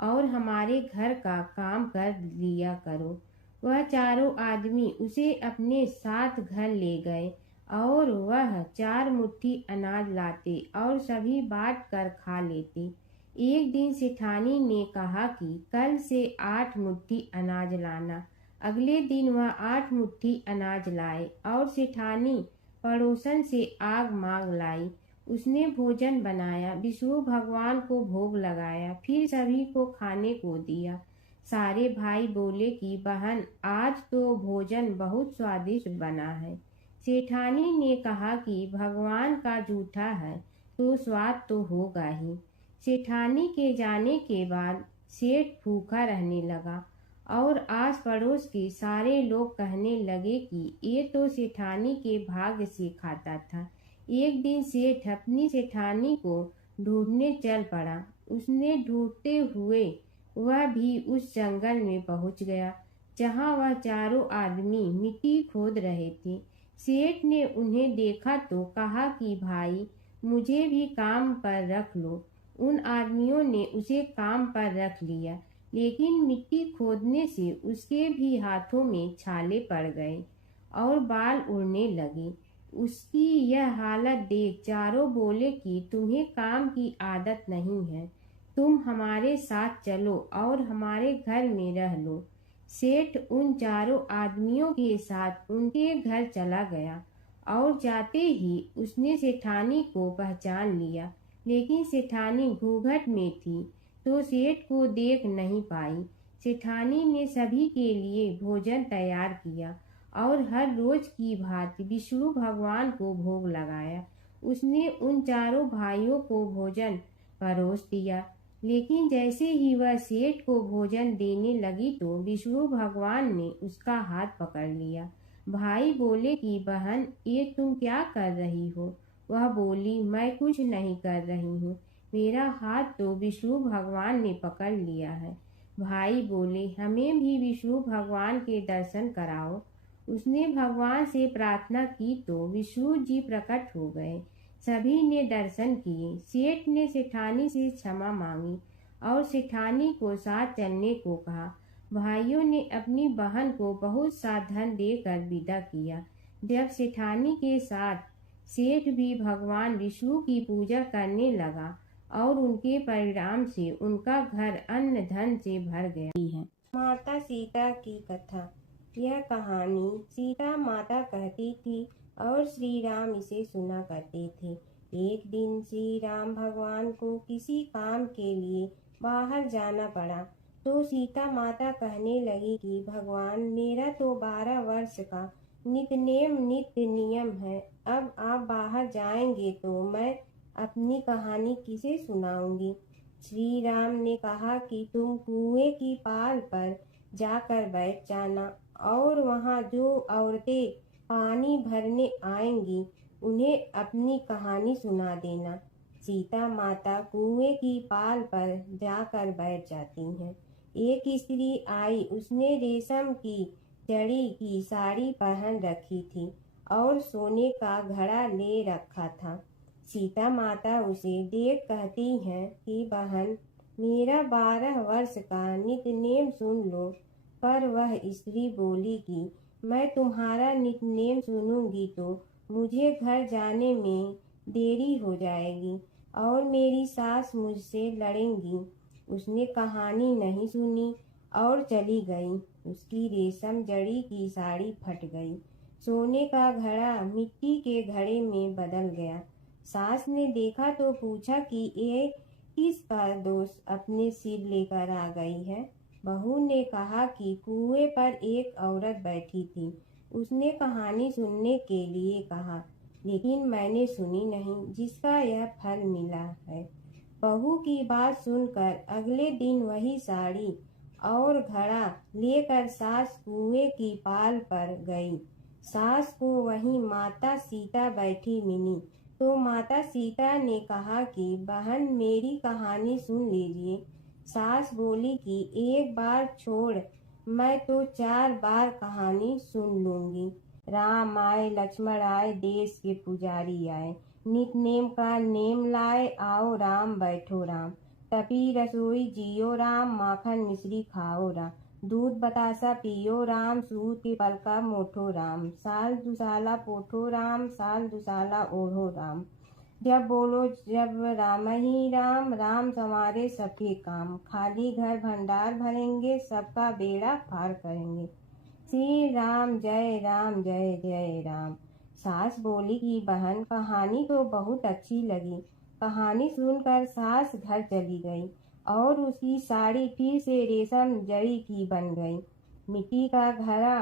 और हमारे घर का काम कर लिया करो। वह चारों आदमी उसे अपने साथ घर ले गए और वह 4 मुट्ठी अनाज लाते और सभी बांट कर खा लेते। एक दिन सेठानी ने कहा कि कल से 8 मुट्ठी अनाज लाना। अगले दिन वह 8 मुट्ठी अनाज लाए और सेठानी पड़ोसन से आग मांग लाई। उसने भोजन बनाया, विष्णु भगवान को भोग लगाया, फिर सभी को खाने को दिया। सारे भाई बोले कि बहन, आज तो भोजन बहुत स्वादिष्ट बना है। सेठानी ने कहा कि भगवान का जूठा है तो स्वाद तो होगा ही। सेठानी के जाने के बाद सेठ भूखा रहने लगा और आस पड़ोस के सारे लोग कहने लगे कि ये तो सेठानी के भाग्य से खाता था। एक दिन सेठ अपनी सेठानी को ढूंढने चल पड़ा। उसने ढूंढते हुए वह भी उस जंगल में पहुंच गया जहां वह चारों आदमी मिट्टी खोद रहे थे। सेठ ने उन्हें देखा तो कहा कि भाई, मुझे भी काम पर रख लो। उन आदमियों ने उसे काम पर रख लिया, लेकिन मिट्टी खोदने से उसके भी हाथों में छाले पड़ गए और बाल उड़ने लगे। उसकी यह हालत देख चारों बोले कि तुम्हें काम की आदत नहीं है, तुम हमारे साथ चलो और हमारे घर में रह लो। सेठ उन चारों आदमियों के साथ उनके घर चला गया और जाते ही उसने सेठानी को पहचान लिया, लेकिन सेठानी घूंघट में थी तो सेठ को देख नहीं पाई। सेठानी ने सभी के लिए भोजन तैयार किया और हर रोज की भांति विष्णु भगवान को भोग लगाया। उसने उन चारों भाइयों को भोजन परोस दिया, लेकिन जैसे ही वह सेठ को भोजन देने लगी तो विष्णु भगवान ने उसका हाथ पकड़ लिया। भाई बोले कि बहन, ये तुम क्या कर रही हो? वह बोली, मैं कुछ नहीं कर रही हूँ, मेरा हाथ तो विष्णु भगवान ने पकड़ लिया है। भाई बोले, हमें भी विष्णु भगवान के दर्शन कराओ। उसने भगवान से प्रार्थना की तो विष्णु जी प्रकट हो गए। सभी ने दर्शन किए। सेठ ने सेठानी से क्षमा मांगी और सेठानी को साथ चलने को कहा। भाइयों ने अपनी बहन को बहुत सा धन देकर विदा किया। जब सेठानी के साथ सेठ भी भगवान विष्णु की पूजा करने लगा और उनके परिणाम से उनका घर अन्न धन से भर गया। माता सीता की कथा। यह कहानी सीता माता कहती थी और श्री राम इसे सुना करते थे। एक दिन श्री राम भगवान को किसी काम के लिए बाहर जाना पड़ा तो सीता माता कहने लगी कि भगवान, मेरा तो 12 वर्ष का नित्य नियम है। अब आप बाहर जाएंगे तो मैं अपनी कहानी किसे सुनाऊंगी? श्री राम ने कहा कि तुम कुएं की पाल पर जाकर बैठ जाना और वहाँ जो औरतें पानी भरने आएंगी उन्हें अपनी कहानी सुना देना। सीता माता कुएं की पाल पर जाकर बैठ जाती हैं। एक स्त्री आई, उसने रेशम की जड़ी की साड़ी पहन रखी थी और सोने का घड़ा ले रखा था। सीता माता उसे देख कहती हैं कि बहन, मेरा 12 वर्ष का नित्य सुन लो। पर वह स्त्री बोली कि मैं तुम्हारा नित्य सुनूंगी तो मुझे घर जाने में देरी हो जाएगी और मेरी सास मुझसे लड़ेंगी। उसने कहानी नहीं सुनी और चली गई। उसकी रेशम जड़ी की साड़ी फट गई। सोने का घड़ा मिट्टी के घड़े में बदल गया। सास ने देखा तो पूछा कि ये किसका दोष अपने सिर लेकर आ गई है। बहू ने कहा कि कुएं पर एक औरत बैठी थी। उसने कहानी सुनने के लिए कहा, लेकिन मैंने सुनी नहीं, जिसका यह फल मिला है। बहू की बात सुनकर अगले दिन वही साड़ी और घड़ा लेकर सास कुएं की पाल पर गई। सास को वहीं माता सीता बैठी मिली तो माता सीता ने कहा कि बहन, मेरी कहानी सुन लीजिए। सास बोली कि एक बार छोड़, मैं तो 4 बार कहानी सुन लूंगी। राम आए लक्ष्मण आए, देश के पुजारी आए, नित नेम का नेम लाए, आओ राम बैठो राम। तपी रसोई जियो राम, माखन मिश्री खाओ राम। दूध बतासा पियो राम, सूत के पलका मोठो राम। साल दुसाला पोठो राम, साल दुसाला ओढ़ो राम। जब बोलो जब राम ही राम, राम संवारे सबके काम। खाली घर भंडार भरेंगे, सबका बेड़ा पार करेंगे। श्री राम जय राम जय जय राम। सास बोली कि बहन, कहानी तो बहुत अच्छी लगी। कहानी सुनकर सास घर चली गई और उसकी साड़ी फिर से रेशम जड़ी की बन गई। मिट्टी का घड़ा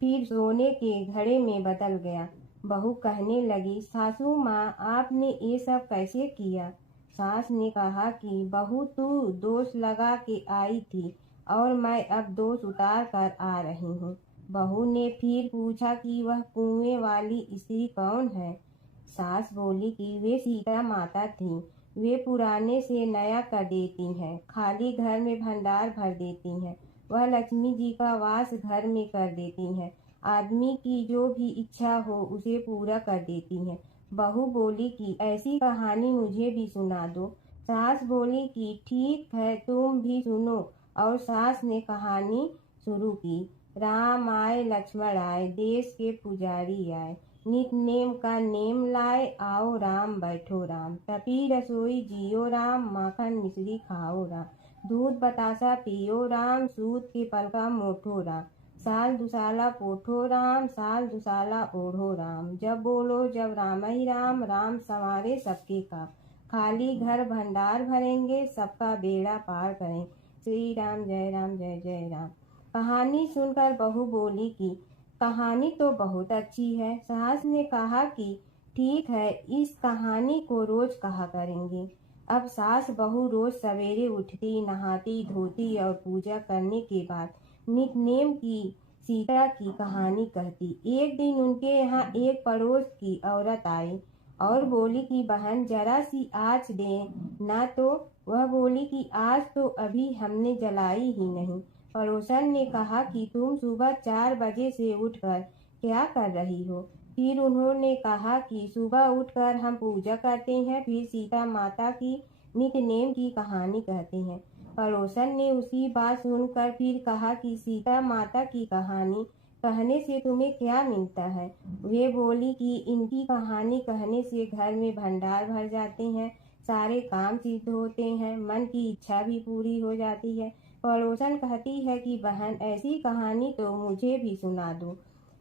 फिर सोने के घड़े में बदल गया। बहू कहने लगी, सासू माँ, आपने ये सब कैसे किया? सास ने कहा कि बहू, तू दोष लगा के आई थी और मैं अब दोष उतार कर आ रही हूँ। बहू ने फिर पूछा कि वह कुएं वाली स्त्री कौन है? सास बोली कि वे सीता माता थी। वे पुराने से नया कर देती हैं, खाली घर में भंडार भर देती हैं। वह लक्ष्मी जी का वास घर में कर देती हैं। आदमी की जो भी इच्छा हो उसे पूरा कर देती हैं। बहू बोली कि ऐसी कहानी मुझे भी सुना दो। सास बोली कि ठीक है, तुम भी सुनो। और सास ने कहानी शुरू की। राम आए लक्ष्मण आए, देश के पुजारी आए, नित नेम का नेम लाए, आओ राम बैठो राम। तपी रसोई जियो राम, माखन मिश्री खाओ राम। दूध बतासा पियो राम, सूत के पलका मोठो राम। साल दुसाला पोठो राम, साल दुसाला ओढ़ो राम। जब बोलो जब राम ही राम, राम संवारे सबके काम। खाली घर भंडार भरेंगे, सबका बेड़ा पार करें। श्री राम जय राम जय जय राम। कहानी सुनकर बहू बोली कि कहानी तो बहुत अच्छी है। सास ने कहा कि ठीक है, इस कहानी को रोज कहा करेंगे। अब सास बहू रोज सवेरे उठती, नहाती धोती और पूजा करने के बाद नित नेम की सीता की कहानी कहती। एक दिन उनके यहाँ एक पड़ोस की औरत आई और बोली कि बहन, जरा सी आँच दे ना। तो वह बोली कि आज तो अभी हमने जलाई ही नहीं। पड़ोसन ने कहा कि तुम सुबह 4 बजे से उठकर क्या कर रही हो? फिर उन्होंने कहा कि सुबह उठकर हम पूजा करते हैं, फिर सीता माता की नित नेम की कहानी कहते हैं। पड़ोसन ने उसकी बात सुनकर फिर कहा कि सीता माता की कहानी कहने से तुम्हें क्या मिलता है? वे बोली कि इनकी कहानी कहने से घर में भंडार भर जाते हैं, सारे काम सिद्ध होते हैं, मन की इच्छा भी पूरी हो जाती है। पड़ोसन कहती है कि बहन, ऐसी कहानी तो मुझे भी सुना दो।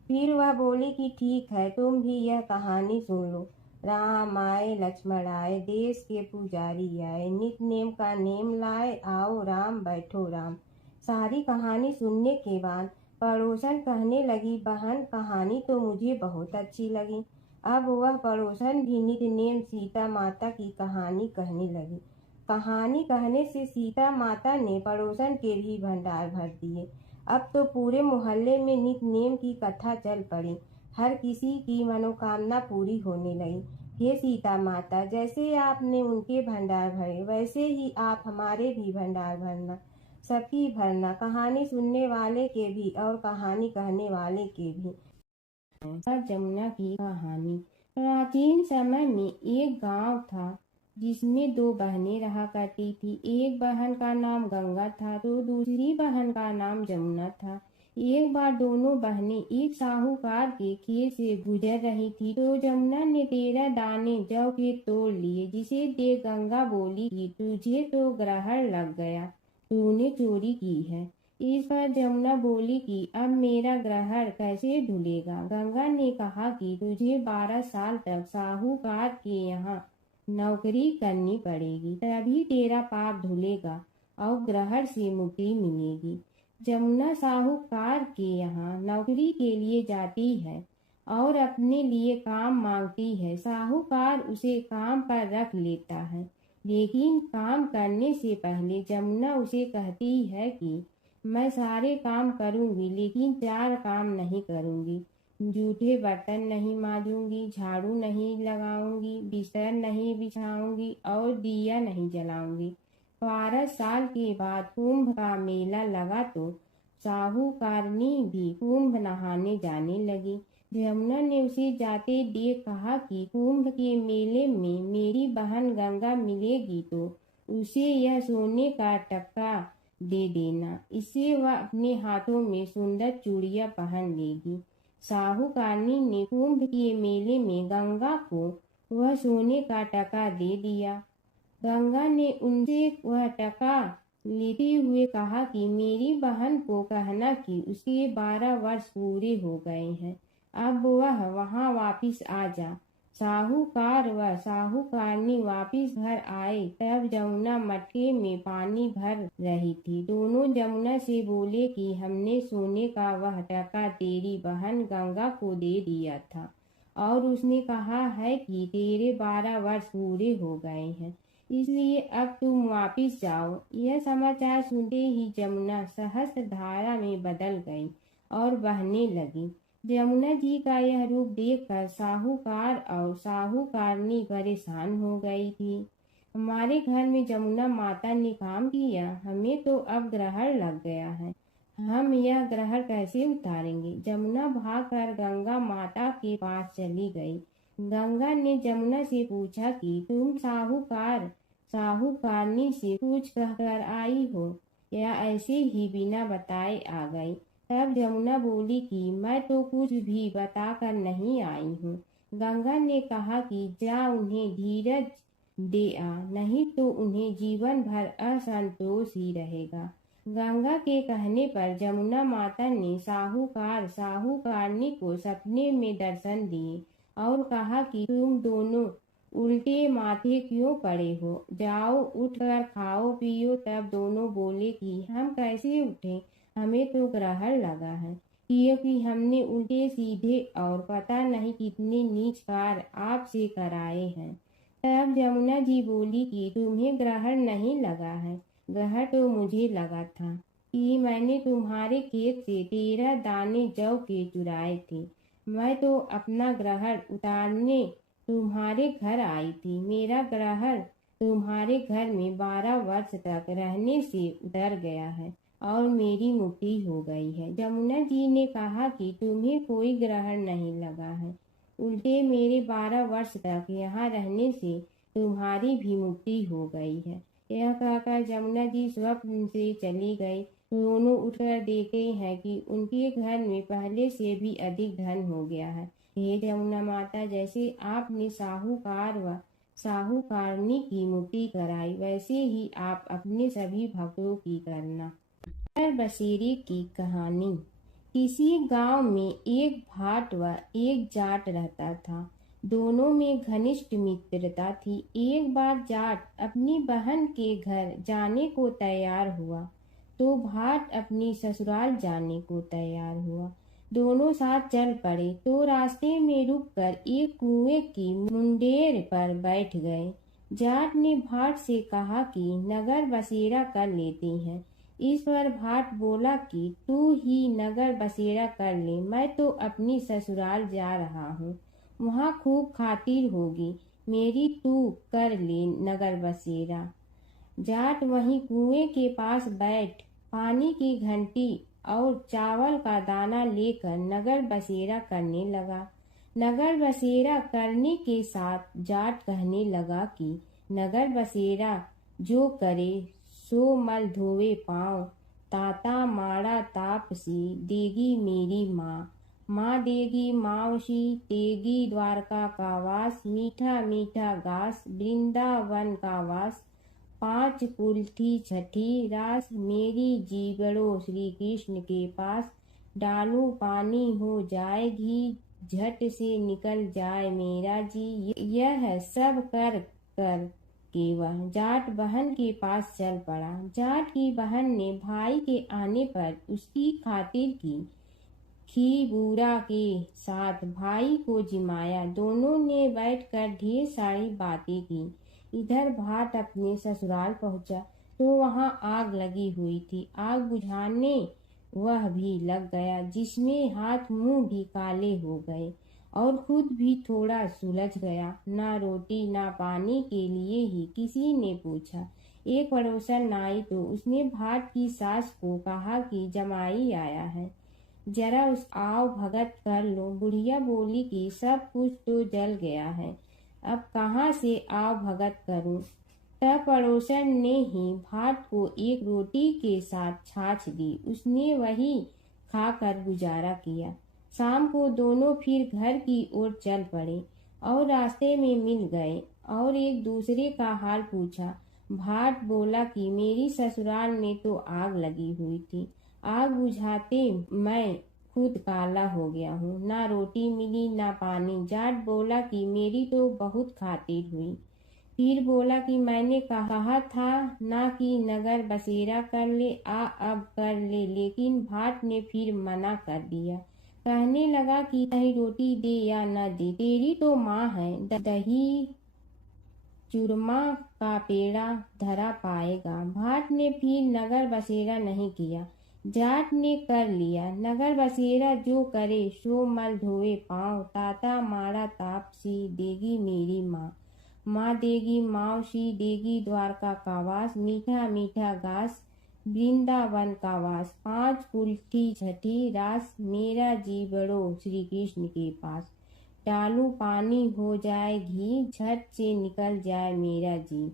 फिर वह बोली कि ठीक है, तुम भी यह कहानी सुन लो। राम आए लक्ष्मण आए, देश के पुजारी आए, नित नेम का नेम लाए, आओ राम बैठो राम। सारी कहानी सुनने के बाद पड़ोसन कहने लगी, बहन, कहानी तो मुझे बहुत अच्छी लगी। अब वह पड़ोसन भी नित नेम सीता माता की कहानी कहने लगी। कहानी कहने से सीता माता ने पड़ोसन के भी भंडार भर दिए। अब तो पूरे मोहल्ले में नित नेम की कथा चल पड़ी। हर किसी की मनोकामना पूरी होने लगी। हे सीता माता, जैसे आपने उनके भंडार भरे, वैसे ही आप हमारे भी भंडार भरना, सबकी भरना, कहानी सुनने वाले के भी और कहानी कहने वाले के भी। जमुना की कहानी। प्राचीन समय में एक गांव था जिसमें 2 बहनें रहा करती थी। एक बहन का नाम गंगा था तो दूसरी बहन का नाम जमुना था। एक बार दोनों बहनें एक साहूकार के खेत से गुजर रही थी तो जमुना ने 13 दाने जौ के तोड़ लिए। जिसे देख गंगा बोली कि तुझे तो ग्रहण लग गया, तूने चोरी की है। इस पर जमुना बोली कि अब मेरा ग्रहण कैसे धुलेगा। गंगा ने कहा कि तुझे 12 साल तक साहूकार के यहाँ नौकरी करनी पड़ेगी, तभी तेरा पाप धुलेगा और ग्रहण से मुक्ति मिलेगी। जमुना साहूकार के यहाँ नौकरी के लिए जाती है और अपने लिए काम मांगती है। साहूकार उसे काम पर रख लेता है, लेकिन काम करने से पहले जमुना उसे कहती है कि मैं सारे काम करूंगी लेकिन 4 काम नहीं करूंगी। जूठे बर्तन नहीं मांजूंगी, झाड़ू नहीं लगाऊंगी, बिस्तर नहीं बिछाऊंगी और दिया नहीं जलाऊंगी। 12 साल के बाद कुंभ का मेला लगा तो साहूकारनी भी कुंभ नहाने जाने लगी। जमुना ने उसे जाते देख कहा कि कुंभ के मेले में मेरी बहन गंगा मिलेगी तो उसे यह सोने का टक्का दे देना, इससे वह अपने हाथों में सुंदर चूड़ियां पहन लेगी। साहूकारनी ने कुंभ के मेले में गंगा को वह सोने का टका दे दिया। गंगा ने उनसे वह टका लेते हुए कहा कि मेरी बहन को कहना कि उसके 12 वर्ष पूरे हो गए हैं, अब वह वहां वापिस आ जा। साहूकार व साहूकारनी वापिस घर आए तब जमुना मटके में पानी भर रही थी। दोनों जमुना से बोले कि हमने सोने का वह टका तेरी बहन गंगा को दे दिया था और उसने कहा है कि तेरे 12 वर्ष पूरे हो गए हैं, इसलिए अब तुम वापिस जाओ। यह समाचार सुनते ही जमुना सहस्त्र धारा में बदल गई और बहने लगी। जमुना जी का यह रूप देखकर साहूकार और साहूकारनी परेशान हो गई थी। हमारे घर में जमुना माता ने काम किया, हमें तो अब ग्रहण लग गया है, हम यह ग्रहण कैसे उतारेंगे। जमुना भागकर गंगा माता के पास चली गई। गंगा ने जमुना से पूछा कि तुम साहूकारनी से कुछ कहकर आई हो या ऐसे ही बिना बताए आ गई। तब जमुना बोली कि मैं तो कुछ भी बताकर नहीं आई हूँ। गंगा ने कहा कि जा उन्हें धीरज दे आ, नहीं तो उन्हें जीवन भर असंतोष ही रहेगा। गंगा के कहने पर जमुना माता ने साहूकारनी को सपने में दर्शन दिए और कहा कि तुम दोनों उल्टे माथे क्यों पड़े हो, जाओ उठकर खाओ पियो। तब दोनों बोले कि हम कैसे उठें, हमें तो ग्रहण लगा है, क्योंकि हमने उल्टे सीधे और पता नहीं कितने नीच कार्य आपसे कराए हैं। तब जमुना जी बोली कि तुम्हें ग्रहण नहीं लगा है, ग्रहण तो मुझे लगा था कि मैंने तुम्हारे खेत से 13 दाने जौ के चुराए थे। मैं तो अपना ग्रहण उतारने तुम्हारे घर आई थी। मेरा ग्रहण तुम्हारे घर में 12 वर्ष तक रहने से उतर गया है और मेरी मुक्ति हो गई है। जमुना जी ने कहा कि तुम्हें कोई ग्रहण नहीं लगा है, उल्टे मेरे 12 वर्ष तक यहाँ रहने से तुम्हारी भी मुक्ति हो गई है। यह कहकर जमुना जी स्वप्न से चली गई। दोनों उठकर देखते हैं कि उनके घर में पहले से भी अधिक धन हो गया है। हे जमुना माता, जैसे आपने साहूकार व साहूकारनी की मुक्ति कराई, वैसे ही आप अपने सभी भक्तों की करना। नगर बसेरे की कहानी। किसी गांव में एक भाट व एक जाट रहता था। दोनों में घनिष्ठ मित्रता थी। एक बार जाट अपनी बहन के घर जाने को तैयार हुआ तो भाट अपनी ससुराल जाने को तैयार हुआ। दोनों साथ चल पड़े तो रास्ते में रुककर एक कुएं की मुंडेर पर बैठ गए। जाट ने भाट से कहा कि नगर बसेरा कर लेते हैं। इस पर भाट बोला कि तू ही नगर बसेरा कर ले, मैं तो अपनी ससुराल जा रहा हूँ, वहाँ खूब खातिर होगी मेरी, तू कर ले नगर बसेरा। जाट वहीं कुएं के पास बैठ पानी की घंटी और चावल का दाना लेकर नगर बसेरा करने लगा। नगर बसेरा करने के साथ जाट कहने लगा कि नगर बसेरा जो करे सो मल धोवे पाँव, ताता माड़ा तापसी देगी मेरी माँ। माँ देगी मावशी तेगी द्वारका का वास, मीठा मीठा घास वृंदावन का वास। 5 कुल्थी छठी रास मेरी जीवड़ो श्री कृष्ण के पास। डालू पानी हो जाए घी झट से निकल जाए मेरा जी। यह सब कर कर के वह जाट बहन के पास चल पड़ा। जाट की बहन ने भाई के आने पर उसकी खातिर की खी बूढ़ा के साथ भाई को जिमाया। दोनों ने बैठकर ढेर सारी बातें की। इधर भाट अपने ससुराल पहुंचा तो वहां आग लगी हुई थी। आग बुझाने वह भी लग गया, जिसमें हाथ मुंह भी काले हो गए और खुद भी थोड़ा सुलझ गया। ना रोटी ना पानी के लिए ही किसी ने पूछा। एक पड़ोसन आई तो उसने भाट की सास को कहा कि जमाई आया है, जरा उस आओ भगत कर लो। बुढ़िया बोली कि सब कुछ तो जल गया है, अब कहाँ से आओ भगत करूं। तब पड़ोसन ने ही भाट को एक रोटी के साथ छाछ दी। उसने वही खाकर गुजारा किया। शाम को दोनों फिर घर की ओर चल पड़े और रास्ते में मिल गए और एक दूसरे का हाल पूछा। भाट बोला कि मेरी ससुराल में तो आग लगी हुई थी, आग बुझाते मैं खुद काला हो गया हूँ, ना रोटी मिली ना पानी। जाट बोला कि मेरी तो बहुत खातिर हुई। फिर बोला कि मैंने कहा था ना कि नगर बसेरा कर ले, आ अब कर ले, लेकिन भाट ने फिर मना कर दिया। कहने लगा कि चाहे रोटी दे या न दे, तेरी तो माँ है, दही चूरमा का पेड़ा धरा पाएगा। भाट ने फिर नगर बसेरा नहीं किया, जाट ने कर लिया। नगर बसेरा जो करे सो मल धोए पाँव। ताता माड़ा तापसी देगी मेरी माँ। माँ देगी मावशी देगी द्वारका का वास, मीठा मीठा घास वृंदावन का वास। 5 कुल्थी छठी रास मेरा जीवड़ो श्री कृष्ण के पास। डालू पानी हो जाए घी झट से निकल जाए मेरा जी।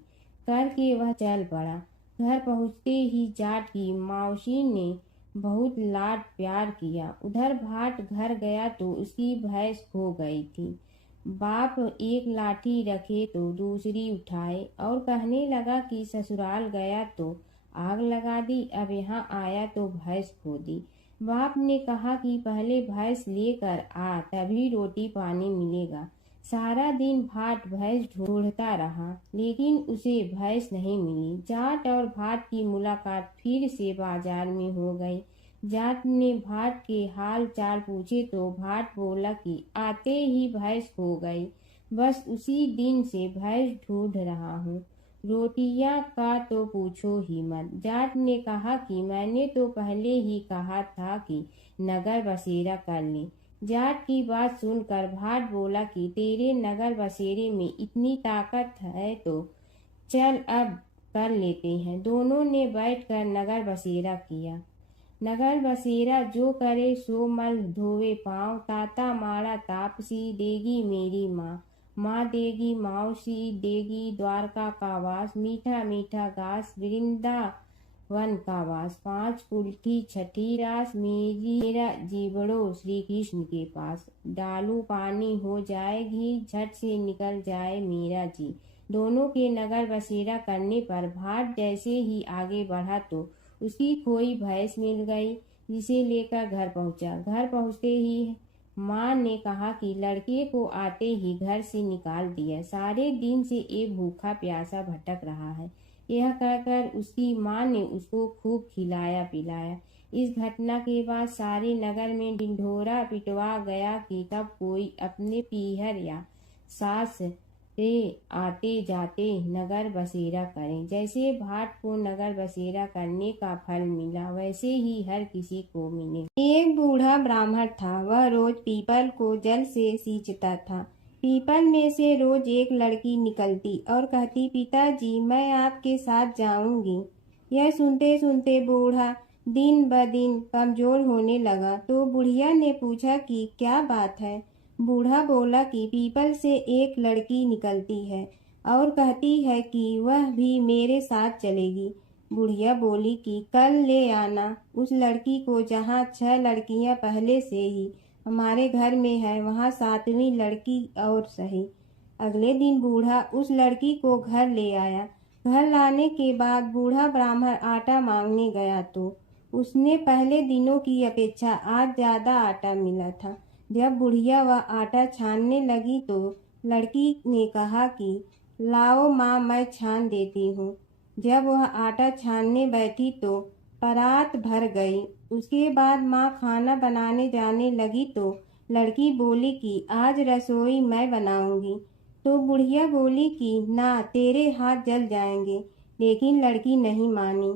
करके वह चल पड़ा। घर पहुँचते ही जाट की मावशी ने बहुत लाड प्यार किया। उधर भाट घर गया तो उसकी भैंस खो गई थी। बाप एक लाठी रखे तो दूसरी उठाए और कहने लगा कि ससुराल गया तो आग लगा दी, अब यहाँ आया तो भैंस खो दी। बाप ने कहा कि पहले भैंस लेकर आ, तभी रोटी पानी मिलेगा। सारा दिन भाट भैंस ढूंढता रहा, लेकिन उसे भैंस नहीं मिली। जाट और भाट की मुलाकात फिर से बाजार में हो गई। जाट ने भाट के हाल चाल पूछे तो भाट बोला कि आते ही भैंस खो गई, बस उसी दिन से भैंस ढूंढ रहा हूँ। रोटियां का तो पूछो ही मत। जाट ने कहा कि मैंने तो पहले ही कहा था कि नगर बसेरा कर ले। जाट की बात सुनकर भाट बोला कि तेरे नगर बसेरे में इतनी ताकत है तो चल अब कर लेते हैं। दोनों ने बैठकर नगर बसेरा किया। नगर बसेरा जो करे सो मल धोवे पाँव। ताता माड़ा तापसी देगी मेरी माँ। माँ देगी मावशी देगी द्वारका का वास, मीठा मीठा घास वृंदावन का वास। 5 कुल्थी छठी रास मेरा जीवड़ो श्री कृष्ण के पास। डालू पानी हो जाए घी झट से निकल जाए मेरा जी। दोनों के नगर बसेरा करने पर भाट जैसे ही आगे बढ़ा तो उसकी खोई भैंस मिल गई, जिसे लेकर घर पहुंचा। घर पहुंचते ही माँ ने कहा कि लड़के को आते ही घर से निकाल दिया, सारे दिन से एक भूखा प्यासा भटक रहा है। यह कहकर उसकी माँ ने उसको खूब खिलाया पिलाया। इस घटना के बाद सारे नगर में ढिंढोरा पिटवा गया कि कब कोई अपने पीहर या सास से आते जाते नगर बसेरा करें। जैसे भाट को नगर बसेरा करने का फल मिला, वैसे ही हर किसी को मिले। एक बूढ़ा ब्राह्मण था, वह रोज पीपल को जल से सींचता था। पीपल में से रोज एक लड़की निकलती और कहती, पिताजी मैं आपके साथ जाऊंगी। यह सुनते सुनते बूढ़ा दिन ब दिन कमजोर होने लगा। तो बुढ़िया ने पूछा कि क्या बात है। बूढ़ा बोला कि पीपल से एक लड़की निकलती है और कहती है कि वह भी मेरे साथ चलेगी। बुढ़िया बोली कि कल ले आना उस लड़की को जहाँ 6 लड़कियाँ पहले से ही हमारे घर में है, वहाँ 7वीं लड़की और सही। अगले दिन बूढ़ा उस लड़की को घर ले आया। घर लाने के बाद बूढ़ा ब्राह्मण आटा मांगने गया तो उसने पहले दिनों की अपेक्षा आज ज्यादा आटा मिला था। जब बुढ़िया वह आटा छानने लगी तो लड़की ने कहा कि लाओ माँ, मैं छान देती हूँ। जब वह आटा छानने बैठी तो परात भर गई। उसके बाद माँ खाना बनाने जाने लगी तो लड़की बोली कि आज रसोई मैं बनाऊंगी। तो बुढ़िया बोली कि ना, तेरे हाथ जल जाएंगे। लेकिन लड़की नहीं मानी।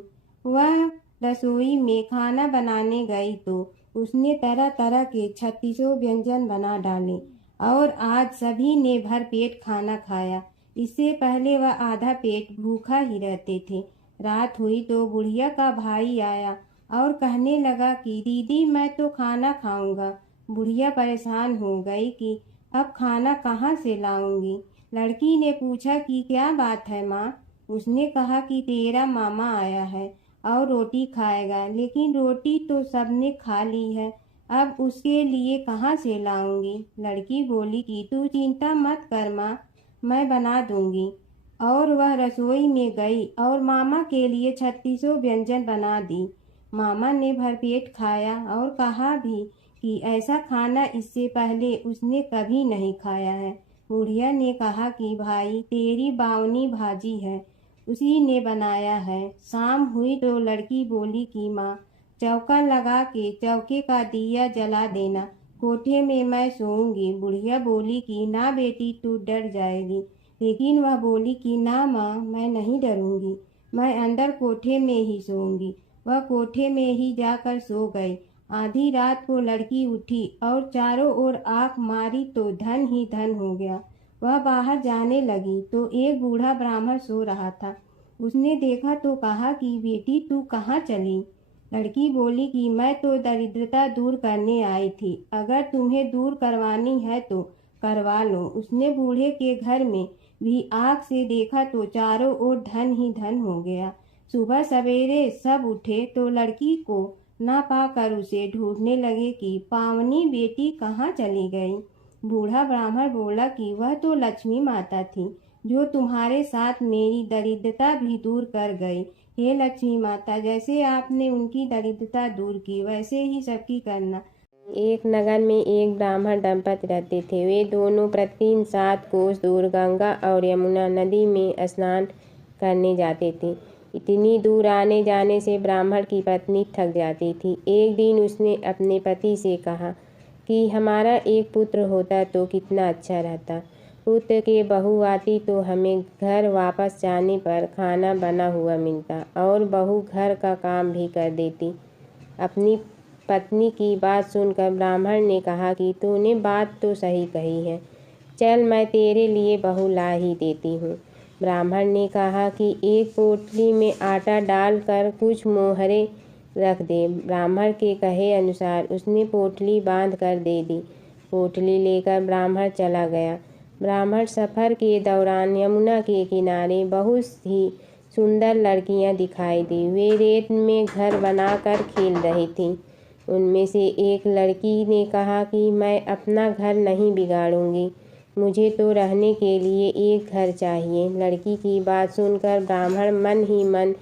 वह रसोई में खाना बनाने गई तो उसने तरह तरह के 36 व्यंजन बना डाले और आज सभी ने भर पेट खाना खाया। इससे पहले वह आधा पेट भूखा ही रहते थे। रात हुई तो बुढ़िया का भाई आया और कहने लगा कि दीदी, मैं तो खाना खाऊंगा। बुढ़िया परेशान हो गई कि अब खाना कहाँ से लाऊंगी। लड़की ने पूछा कि क्या बात है माँ। उसने कहा कि तेरा मामा आया है और रोटी खाएगा, लेकिन रोटी तो सबने खा ली है, अब उसके लिए कहाँ से लाऊंगी। लड़की बोली कि तू चिंता मत कर माँ, मैं बना दूंगी। और वह रसोई में गई और मामा के लिए 36 व्यंजन बना दी। मामा ने भरपेट खाया और कहा भी कि ऐसा खाना इससे पहले उसने कभी नहीं खाया है। बुढ़िया ने कहा कि भाई, तेरी बावनी भाजी है, उसी ने बनाया है। शाम हुई तो लड़की बोली कि माँ, चौका लगा के चौके का दिया जला देना, कोठे में मैं सोऊंगी। बुढ़िया बोली कि ना बेटी, तू डर जाएगी। लेकिन वह बोली कि ना माँ, मैं नहीं डरूंगी, मैं अंदर कोठे में ही सोऊंगी। वह कोठे में ही जाकर सो गई। आधी रात को लड़की उठी और चारों ओर आंख मारी तो धन ही धन हो गया। वह बाहर जाने लगी तो एक बूढ़ा ब्राह्मण सो रहा था। उसने देखा तो कहा कि बेटी, तू कहाँ चली। लड़की बोली कि मैं तो दरिद्रता दूर करने आई थी, अगर तुम्हें दूर करवानी है तो करवा लो। उसने बूढ़े के घर में भी आँख से देखा तो चारों ओर धन ही धन हो गया। सुबह सवेरे सब उठे तो लड़की को ना पाकर उसे ढूंढने लगे कि पावनी बेटी कहाँ चली गई। बूढ़ा ब्राह्मण बोला कि वह तो लक्ष्मी माता थी, जो तुम्हारे साथ मेरी दरिद्रता भी दूर कर गई। हे लक्ष्मी माता, जैसे आपने उनकी दरिद्रता दूर की, वैसे ही सबकी करना। एक नगर में एक ब्राह्मण दंपति रहते थे। वे दोनों प्रतिदिन 7 कोस दूर गंगा और यमुना नदी में स्नान करने जाते थे। इतनी दूर आने जाने से ब्राह्मण की पत्नी थक जाती थी। एक दिन उसने अपने पति से कहा कि हमारा एक पुत्र होता तो कितना अच्छा रहता। पुत्र के बहू आती तो हमें घर वापस जाने पर खाना बना हुआ मिलता और बहू घर का काम भी कर देती। अपनी पत्नी की बात सुनकर ब्राह्मण ने कहा कि तूने बात तो सही कही है, चल मैं तेरे लिए बहू ला ही देती हूँ। ब्राह्मण ने कहा कि एक पोटली में आटा डालकर कुछ मोहरे रख दे। ब्राह्मण के कहे अनुसार उसने पोटली बांध कर दे दी। पोटली लेकर ब्राह्मण चला गया। ब्राह्मण सफ़र के दौरान यमुना के किनारे बहुत ही सुंदर लड़कियां दिखाई दी। वे रेत में घर बनाकर खेल रही थीं। उनमें से एक लड़की ने कहा कि मैं अपना घर नहीं बिगाड़ूंगी, मुझे तो रहने के लिए एक घर चाहिए। लड़की की बात सुनकर ब्राह्मण मन ही मन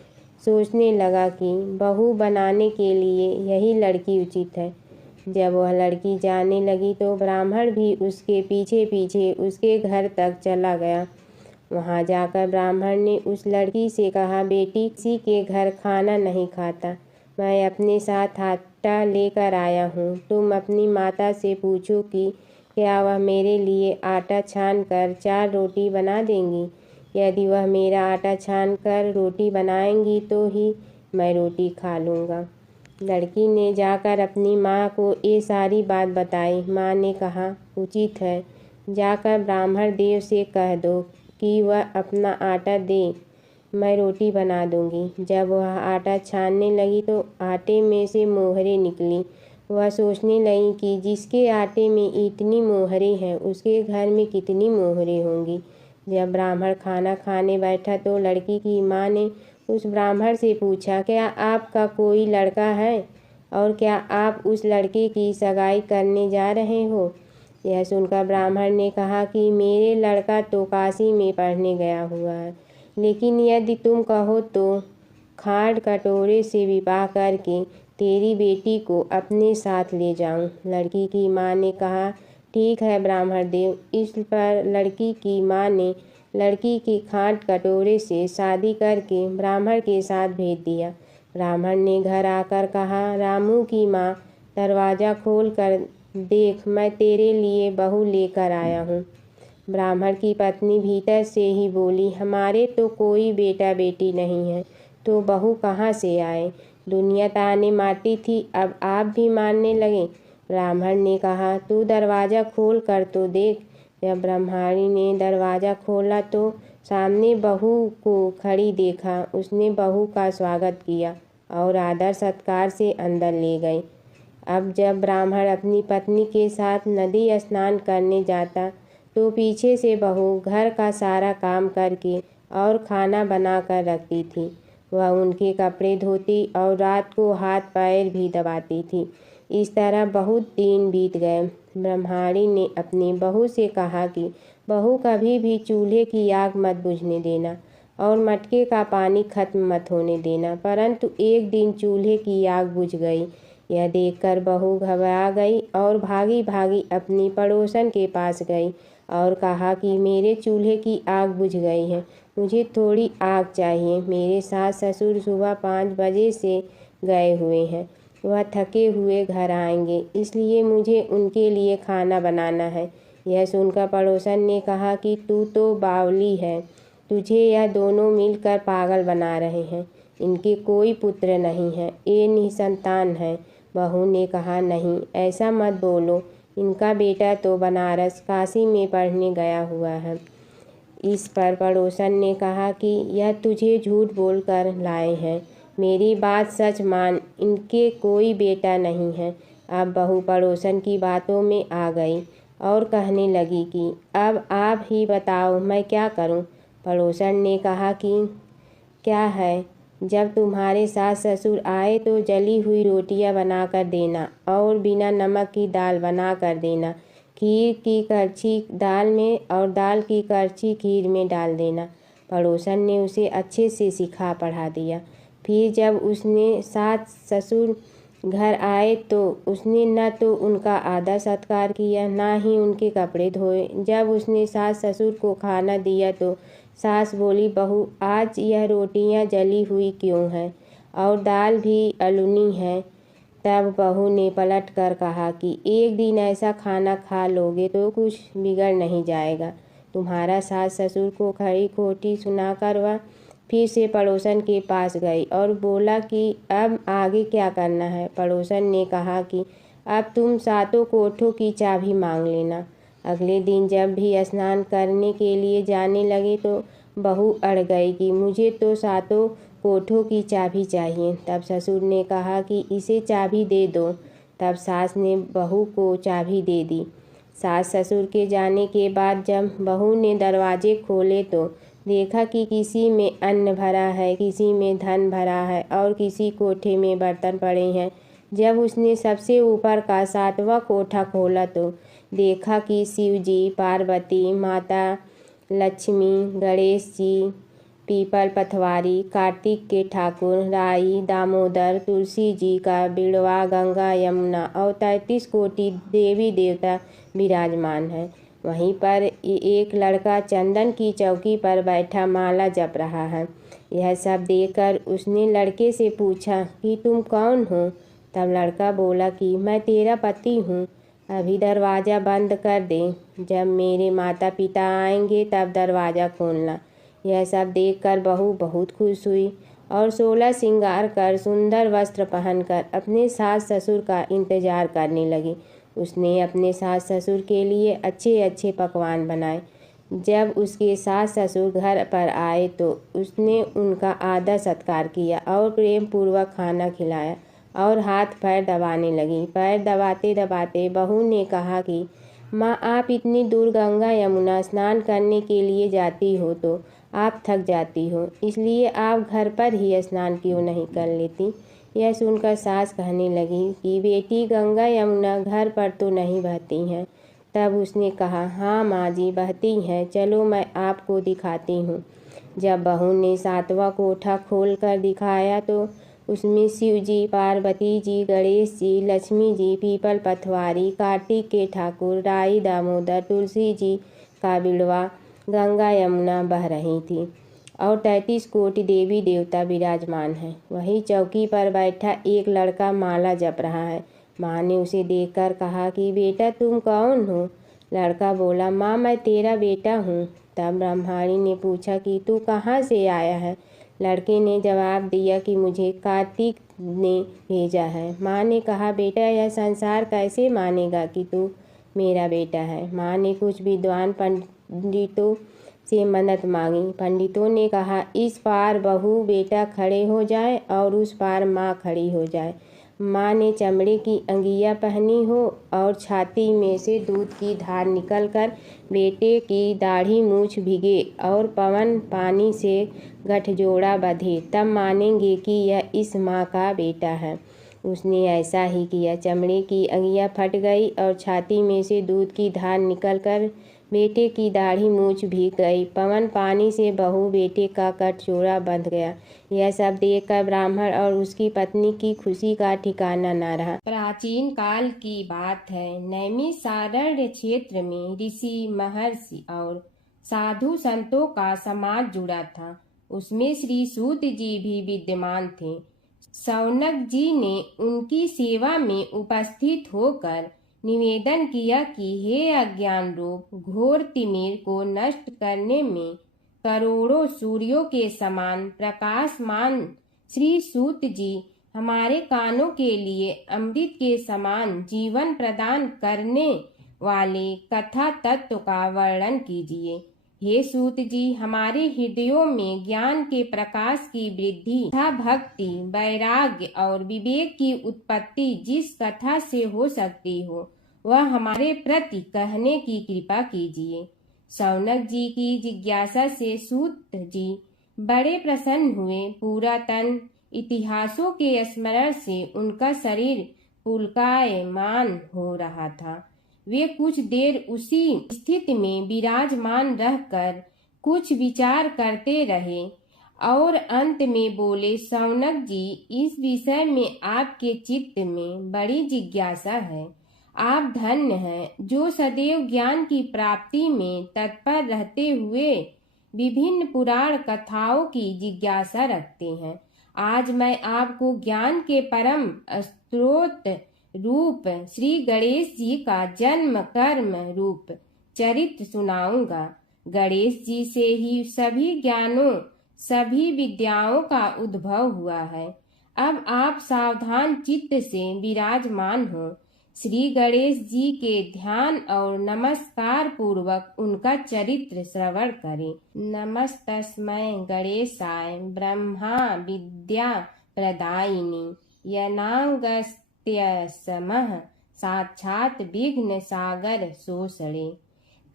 सोचने लगा कि बहू बनाने के लिए यही लड़की उचित है। जब वह लड़की जाने लगी तो ब्राह्मण भी उसके पीछे पीछे उसके घर तक चला गया। वहां जाकर ब्राह्मण ने उस लड़की से कहा, बेटी, किसी के घर खाना नहीं खाता, मैं अपने साथ आटा लेकर आया हूँ। तुम अपनी माता से पूछो कि क्या वह मेरे लिए आटा छान कर 4 रोटी बना देंगी। यदि वह मेरा आटा छान कर रोटी बनाएंगी तो ही मैं रोटी खा लूँगा। लड़की ने जाकर अपनी माँ को ये सारी बात बताई। माँ ने कहा, उचित है, जाकर ब्राह्मण देव से कह दो कि वह अपना आटा दे, मैं रोटी बना दूंगी। जब वह आटा छानने लगी तो आटे में से मोहरें निकली। वह सोचने लगी कि जिसके आटे में इतनी मोहरें हैं उसके घर में कितनी मोहरें होंगी। जब ब्राह्मण खाना खाने बैठा तो लड़की की माँ ने उस ब्राह्मण से पूछा, क्या आपका कोई लड़का है और क्या आप उस लड़के की सगाई करने जा रहे हो? यह सुनकर ब्राह्मण ने कहा कि मेरे लड़का तो काशी में पढ़ने गया हुआ है, लेकिन यदि तुम कहो तो खाट कटोरे से विवाह करके तेरी बेटी को अपने साथ ले जाऊं। लड़की की माँ ने कहा, ठीक है ब्राह्मण देव। इस पर लड़की की माँ ने लड़की की खाट कटोरे से शादी करके ब्राह्मण के साथ भेज दिया। ब्राह्मण ने घर आकर कहा, रामू की माँ, दरवाज़ा खोल कर देख, मैं तेरे लिए बहू लेकर आया हूँ। ब्राह्मण की पत्नी भीतर से ही बोली, हमारे तो कोई बेटा बेटी नहीं है, तो बहू कहाँ से आए? दुनिया ताने मारती थी, अब आप भी मारने लगे। ब्राह्मण ने कहा, तू दरवाज़ा खोल कर तो देख। जब ब्रह्मचारी ने दरवाज़ा खोला तो सामने बहू को खड़ी देखा। उसने बहू का स्वागत किया और आदर सत्कार से अंदर ले गई। अब जब ब्राह्मण अपनी पत्नी के साथ नदी स्नान करने जाता तो पीछे से बहू घर का सारा काम करके और खाना बना कर रखती थी। वह उनके कपड़े धोती और रात को हाथ पैर भी दबाती थी। इस तरह बहुत दिन बीत गए। ब्रह्मचारी ने अपनी बहू से कहा कि बहू कभी भी चूल्हे की आग मत बुझने देना और मटके का पानी खत्म मत होने देना। परंतु एक दिन चूल्हे की आग बुझ गई। यह देखकर बहू घबरा गई और भागी भागी अपनी पड़ोसन के पास गई और कहा कि मेरे चूल्हे की आग बुझ गई है, मुझे थोड़ी आग चाहिए। मेरे सास ससुर सुबह 5 बजे से गए हुए हैं, वह थके हुए घर आएंगे, इसलिए मुझे उनके लिए खाना बनाना है। यह सुनकर पड़ोसन ने कहा कि तू तो बावली है, तुझे यह दोनों मिलकर पागल बना रहे हैं। इनके कोई पुत्र नहीं है, ये निसंतान है। बहू ने कहा, नहीं ऐसा मत बोलो, इनका बेटा तो बनारस काशी में पढ़ने गया हुआ है। इस पर पड़ोसन ने कहा कि यह तुझे झूठ बोलकर लाए हैं, मेरी बात सच मान, इनके कोई बेटा नहीं है। अब बहू पड़ोसन की बातों में आ गई और कहने लगी कि अब आप ही बताओ मैं क्या करूं। पड़ोसन ने कहा कि क्या है, जब तुम्हारे सास ससुर आए तो जली हुई रोटियां बना कर देना और बिना नमक की दाल बना कर देना। खीर की करछी दाल में और दाल की करछी खीर में डाल देना। पड़ोसन ने उसे अच्छे से सिखा पढ़ा दिया। फिर जब उसने सास ससुर घर आए तो उसने न तो उनका आदर सत्कार किया, ना ही उनके कपड़े धोए। जब उसने सास ससुर को खाना दिया तो सास बोली, बहू आज यह रोटियां जली हुई क्यों हैं और दाल भी अलूनी है। तब बहू ने पलट कर कहा कि एक दिन ऐसा खाना खा लोगे तो कुछ बिगड़ नहीं जाएगा। तुम्हारा सास ससुर को खरी खोटी सुनाकर वह फिर से पड़ोसन के पास गई और बोला कि अब आगे क्या करना है। पड़ोसन ने कहा कि अब तुम सातों कोठों की चाबी मांग लेना। अगले दिन जब भी स्नान करने के लिए जाने लगे तो बहू अड़ गई कि मुझे तो सातों कोठों की चाबी चाहिए। तब ससुर ने कहा कि इसे चाबी दे दो। तब सास ने बहू को चाबी दे दी। सास ससुर के जाने के बाद जब बहू ने दरवाजे खोले तो देखा कि किसी में अन्न भरा है, किसी में धन भरा है और किसी कोठे में बर्तन पड़े हैं। जब उसने सबसे ऊपर का 7वां कोठा खोला तो देखा कि शिव जी, पार्वती माता, लक्ष्मी, गणेश जी, पीपल पथवारी, कार्तिक के ठाकुर, राई, दामोदर, तुलसी जी का बिड़वा, गंगा, यमुना और 33 कोटि देवी देवता विराजमान है। वहीं पर एक लड़का चंदन की चौकी पर बैठा माला जप रहा है। यह सब देखकर उसने लड़के से पूछा कि तुम कौन हो? तब लड़का बोला कि मैं तेरा पति हूँ, अभी दरवाज़ा बंद कर दे, जब मेरे माता पिता आएंगे तब दरवाज़ा खोलना। यह सब देखकर बहू बहुत खुश हुई और 16 श्रृंगार कर सुंदर वस्त्र पहनकर अपने सास ससुर का इंतजार करने लगी। उसने अपने सास ससुर के लिए अच्छे अच्छे पकवान बनाए। जब उसके सास ससुर घर पर आए तो उसने उनका आदर सत्कार किया और प्रेम पूर्वक खाना खिलाया और हाथ पैर दबाने लगी। पैर दबाते दबाते बहू ने कहा कि माँ, आप इतनी दूर गंगा यमुना स्नान करने के लिए जाती हो तो आप थक जाती हो, इसलिए आप घर पर ही स्नान क्यों नहीं कर लेती। यह सुनकर सास कहने लगी कि बेटी, गंगा यमुना घर पर तो नहीं बहती हैं। तब उसने कहा, हाँ माँ जी, बहती हैं, चलो मैं आपको दिखाती हूँ। जब बहू ने 7वां कोठा खोल कर दिखाया तो उसमें शिव जी, पार्वती जी, गणेश जी, लक्ष्मी जी, पीपल पथवारी, कार्तिक के ठाकुर, राई दामोदर, तुलसी जी का बिड़वा गंगा यमुना बह रही थी और 33 कोटि देवी देवता विराजमान हैं। वहीं चौकी पर बैठा एक लड़का माला जप रहा है। माँ ने उसे देखकर कहा कि बेटा, तुम कौन हो। लड़का बोला, माँ, मैं तेरा बेटा हूँ। तब ब्रह्माणी ने पूछा कि तू कहाँ से आया है। लड़के ने जवाब दिया कि मुझे कार्तिक ने भेजा है। माँ ने कहा, बेटा, यह संसार कैसे मानेगा कि तू मेरा बेटा है। माँ ने कुछ विद्वान पंडितों से मदद मांगी। पंडितों ने कहा, इस पार बहू बेटा खड़े हो जाए और उस पार माँ खड़ी हो जाए। माँ ने चमड़े की अंगिया पहनी हो और छाती में से दूध की धार निकलकर बेटे की दाढ़ी मूछ भिगे और पवन पानी से गठजोड़ा बंधे, तब मानेंगे कि यह इस माँ का बेटा है। उसने ऐसा ही किया। चमड़े की अंगिया फट गई और छाती में से दूध की धार निकलकर बेटे की दाढ़ी मूछ भीग गई। पवन पानी से बहू बेटे का गठजोड़ा बंध गया। यह सब देखकर ब्राह्मण और उसकी पत्नी की खुशी का ठिकाना न रहा। प्राचीन काल की बात है। नैमिषारण्य क्षेत्र में ऋषि, महर्षि और साधु संतों का समाज जुड़ा था। उसमें श्री सूत जी भी विद्यमान थे। शौनक जी ने उनकी सेवा में उपस्थित होकर निवेदन किया कि हे अज्ञान रूप घोर तिमिर को नष्ट करने में करोड़ों सूर्यों के समान प्रकाशमान श्री सूत जी, हमारे कानों के लिए अमृत के समान जीवन प्रदान करने वाले कथा तत्व का वर्णन कीजिए। हे सूत जी, हमारे हृदयों में ज्ञान के प्रकाश की वृद्धि तथा भक्ति, वैराग्य और विवेक की उत्पत्ति जिस कथा से हो सकती हो, वह हमारे प्रति कहने की कृपा कीजिए। शौनक जी की जिज्ञासा से सूत जी बड़े प्रसन्न हुए। पुरातन इतिहासों के स्मरण से उनका शरीर पुलकायमान हो रहा था। वे कुछ देर उसी स्थिति में विराजमान रहकर कुछ विचार करते रहे और अंत में बोले, शौनक जी, इस विषय में आपके चित्त में बड़ी जिज्ञासा है। आप धन्य हैं जो सदैव ज्ञान की प्राप्ति में तत्पर रहते हुए विभिन्न पुराण कथाओं की जिज्ञासा रखते हैं। आज मैं आपको ज्ञान के परम स्रोत रूप श्री गणेश जी का जन्म कर्म रूप चरित्र सुनाऊंगा। गणेश जी से ही सभी ज्ञानों, सभी विद्याओं का उद्भव हुआ है। अब आप सावधान चित्त से विराजमान हो। श्री गणेश जी के ध्यान और नमस्कार पूर्वक उनका चरित्र श्रवण करें। नमस्तस्मै गणेशाय ब्रह्मा विद्या प्रदायिनी यनागस्त्यसमः साक्षात विघ्न सागर सोसड़े।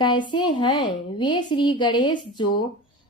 कैसे हैं वे श्री गणेश जो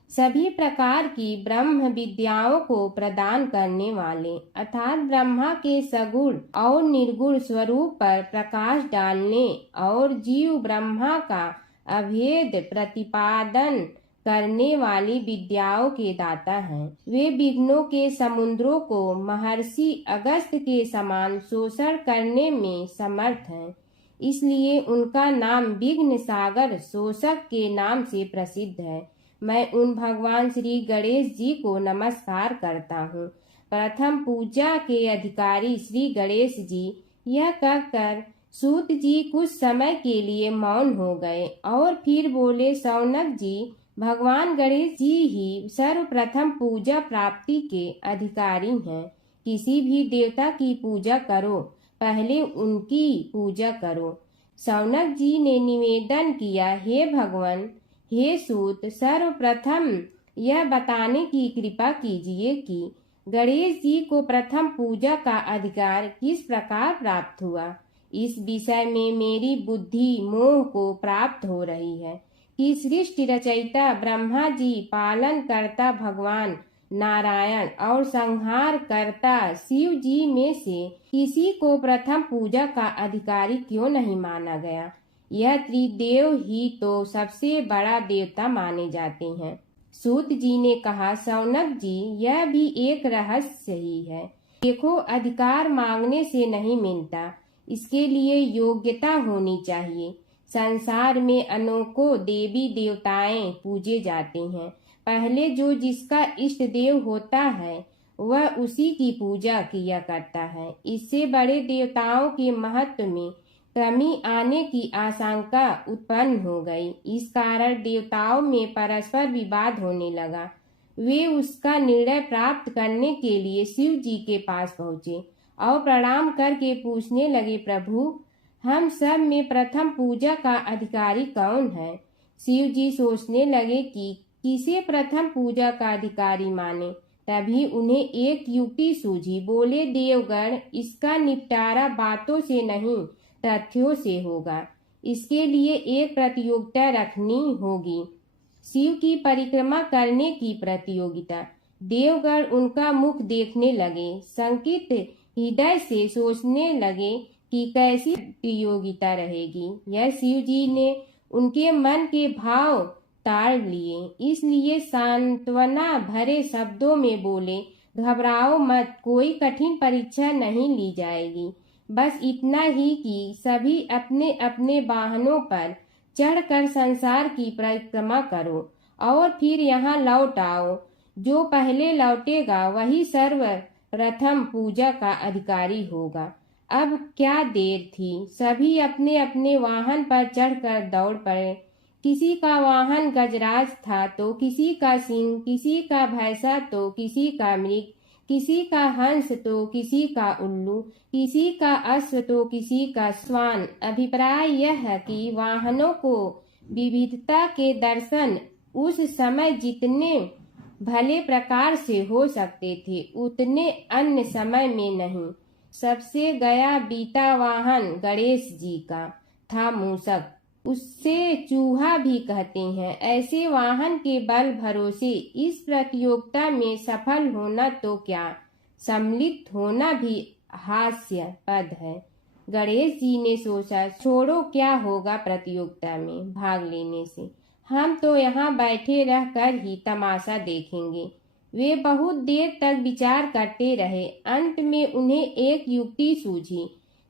सभी प्रकार की ब्रह्म विद्याओं को प्रदान करने वाले, अर्थात ब्रह्मा के सगुण और निर्गुण स्वरूप पर प्रकाश डालने और जीव ब्रह्मा का अभेद प्रतिपादन करने वाली विद्याओं के दाता हैं। वे विघ्नों के समुद्रों को महर्षि अगस्त्य के समान शोषण करने में समर्थ हैं, इसलिए उनका नाम विघ्न सागर शोषक के नाम से प्रसिद्ध है। मैं उन भगवान श्री गणेश जी को नमस्कार करता हूँ। प्रथम पूजा के अधिकारी श्री गणेश जी, यह कहकर सूत जी कुछ समय के लिए मौन हो गए और फिर बोले, शौनक जी, भगवान गणेश जी ही सर्वप्रथम पूजा प्राप्ति के अधिकारी हैं। किसी भी देवता की पूजा करो, पहले उनकी पूजा करो। शौनक जी ने निवेदन किया, हे भगवान, हे सूत, सर्वप्रथम यह बताने की कृपा कीजिए कि गणेश जी को प्रथम पूजा का अधिकार किस प्रकार प्राप्त हुआ। इस विषय में मेरी बुद्धि मोह को प्राप्त हो रही है कि सृष्टि रचयिता ब्रह्मा जी, पालन करता भगवान नारायण और संहार करता शिव जी में से किसी को प्रथम पूजा का अधिकारी क्यों नहीं माना गया। यह त्रिदेव ही तो सबसे बड़ा देवता माने जाते हैं। सूत जी ने कहा, शौनक जी, यह भी एक रहस्य ही है। देखो, अधिकार मांगने से नहीं मिलता, इसके लिए योग्यता होनी चाहिए। संसार में अनेकों देवी देवताएं पूजे जाते हैं। पहले जो जिसका इष्ट देव होता है वह उसी की पूजा किया करता है। इससे बड़े देवताओं के महत्व में कमी आने की आशंका उत्पन्न हो गई। इस कारण देवताओं में परस्पर विवाद होने लगा। वे उसका निर्णय प्राप्त करने के लिए शिव जी के पास पहुँचे और प्रणाम करके पूछने लगे, प्रभु, हम सब में प्रथम पूजा का अधिकारी कौन है। शिव जी सोचने लगे कि किसे प्रथम पूजा का अधिकारी माने। तभी उन्हें एक युक्ति सूझी। बोले, देवगण, इसका निपटारा बातों से नहीं तथ्यों से होगा। इसके लिए एक प्रतियोगिता रखनी होगी, शिव की परिक्रमा करने की प्रतियोगिता। देवगण उनका मुख देखने लगे, शंकित हृदय से सोचने लगे कि कैसी प्रतियोगिता रहेगी। यह शिव जी ने उनके मन के भाव ताड़ लिए, इसलिए सांत्वना भरे शब्दों में बोले, घबराओ मत, कोई कठिन परीक्षा नहीं ली जाएगी। बस इतना ही कि सभी अपने अपने वाहनों पर चढ़कर संसार की परिक्रमा करो और फिर यहाँ लौट आओ। जो पहले लौटेगा वही सर्वप्रथम पूजा का अधिकारी होगा। अब क्या देर थी, सभी अपने अपने वाहन पर चढ़कर दौड़ पड़े। किसी का वाहन गजराज था तो किसी का सिंह, किसी का भैंसा तो किसी का मृग, किसी का हंस तो किसी का उल्लू, किसी का अश्व तो किसी का श्वान। अभिप्राय यह है कि वाहनों को विविधता के दर्शन उस समय जितने भले प्रकार से हो सकते थे उतने अन्य समय में नहीं। सबसे गया बीता वाहन गणेश जी का था मूषक, उससे चूहा भी कहते हैं। ऐसे वाहन के बल भरोसे इस प्रतियोगिता में सफल होना तो क्या, सम्मिलित होना भी हास्यास्पद है। गणेश जी ने सोचा, छोड़ो, क्या होगा प्रतियोगिता में भाग लेने से, हम तो यहाँ बैठे रहकर ही तमाशा देखेंगे। वे बहुत देर तक विचार करते रहे। अंत में उन्हें एक युक्ति सूझी।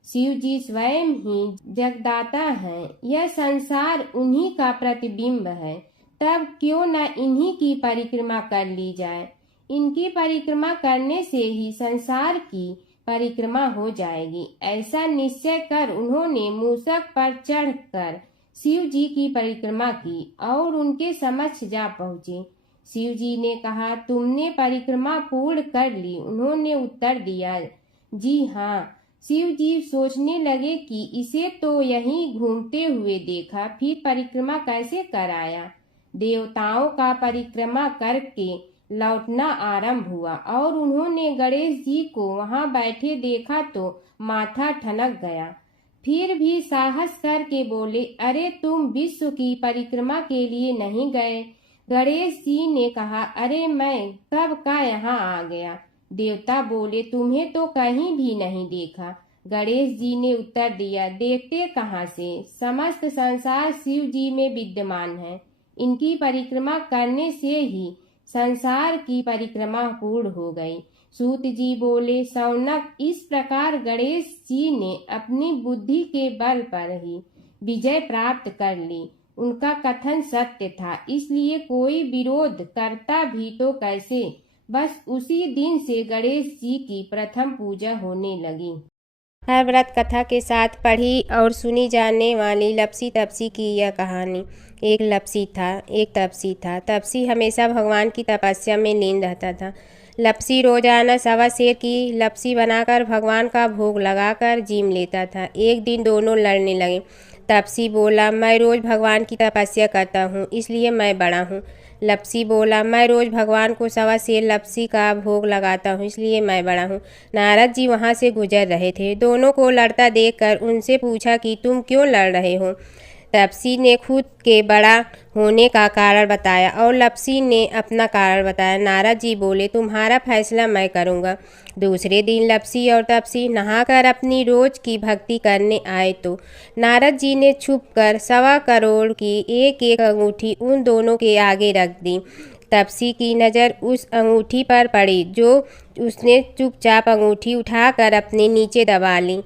शिव जी स्वयं ही जगदाता हैं, यह संसार उन्हीं का प्रतिबिंब है, तब क्यों न इन्हीं की परिक्रमा कर ली जाए। इनकी परिक्रमा करने से ही संसार की परिक्रमा हो जाएगी। ऐसा निश्चय कर उन्होंने मूषक पर चढ़कर शिव जी की परिक्रमा की और उनके समक्ष जा पहुँचे। शिव जी ने कहा, तुमने परिक्रमा पूर्ण कर ली। उन्होंने उत्तर दिया, जी हाँ। शिव जी सोचने लगे कि इसे तो यहीं घूमते हुए देखा, फिर परिक्रमा कैसे कराया। देवताओं का परिक्रमा करके लौटना आरंभ हुआ और उन्होंने गणेश जी को वहां बैठे देखा तो माथा ठनक गया। फिर भी साहस करके बोले, अरे तुम विश्व की परिक्रमा के लिए नहीं गए। गणेश जी ने कहा, अरे मैं कब का यहाँ आ गया। देवता बोले, तुम्हें तो कहीं भी नहीं देखा। गणेश जी ने उत्तर दिया, देखते कहाँ से, समस्त संसार शिव जी में विद्यमान है। इनकी परिक्रमा करने से ही संसार की परिक्रमा पूर्ण हो गई। सूत जी बोले, शौनक, इस प्रकार गणेश जी ने अपनी बुद्धि के बल पर ही विजय प्राप्त कर ली। उनका कथन सत्य था, इसलिए कोई विरोध करता भी तो कैसे। बस उसी दिन से गणेश जी की प्रथम पूजा होने लगी। हर व्रत कथा के साथ पढ़ी और सुनी जाने वाली लपसी तपसी की यह कहानी। एक लपसी था, एक तपसी था। तपसी हमेशा भगवान की तपस्या में लीन रहता था। लपसी रोजाना सवा सेर की लपसी बनाकर भगवान का भोग लगाकर जीम लेता था। एक दिन दोनों लड़ने लगे। तपसी बोला, मैं रोज भगवान की तपस्या करता हूँ, इसलिए मैं बड़ा हूँ, लपसी बोला, मैं रोज भगवान को 1.25 सेर लपसी का भोग लगाता हूँ, इसलिए मैं बड़ा हूँ। नारद जी वहाँ से गुजर रहे थे। दोनों को लड़ता देखकर उनसे पूछा कि तुम क्यों लड़ रहे हो। लपसी ने खुद के बड़ा होने का कारण बताया और लपसी ने अपना कारण बताया। नारद जी बोले, तुम्हारा फैसला मैं करूँगा। दूसरे दिन लपसी और तपसी नहाकर अपनी रोज की भक्ति करने आए तो नारद जी ने छुपकर 1.25 करोड़ की एक एक अंगूठी उन दोनों के आगे रख दी। तपसी की नज़र उस अंगूठी पर पड़ी जो उसने चुपचाप अंगूठी उठाकर अपने नीचे दबा ली।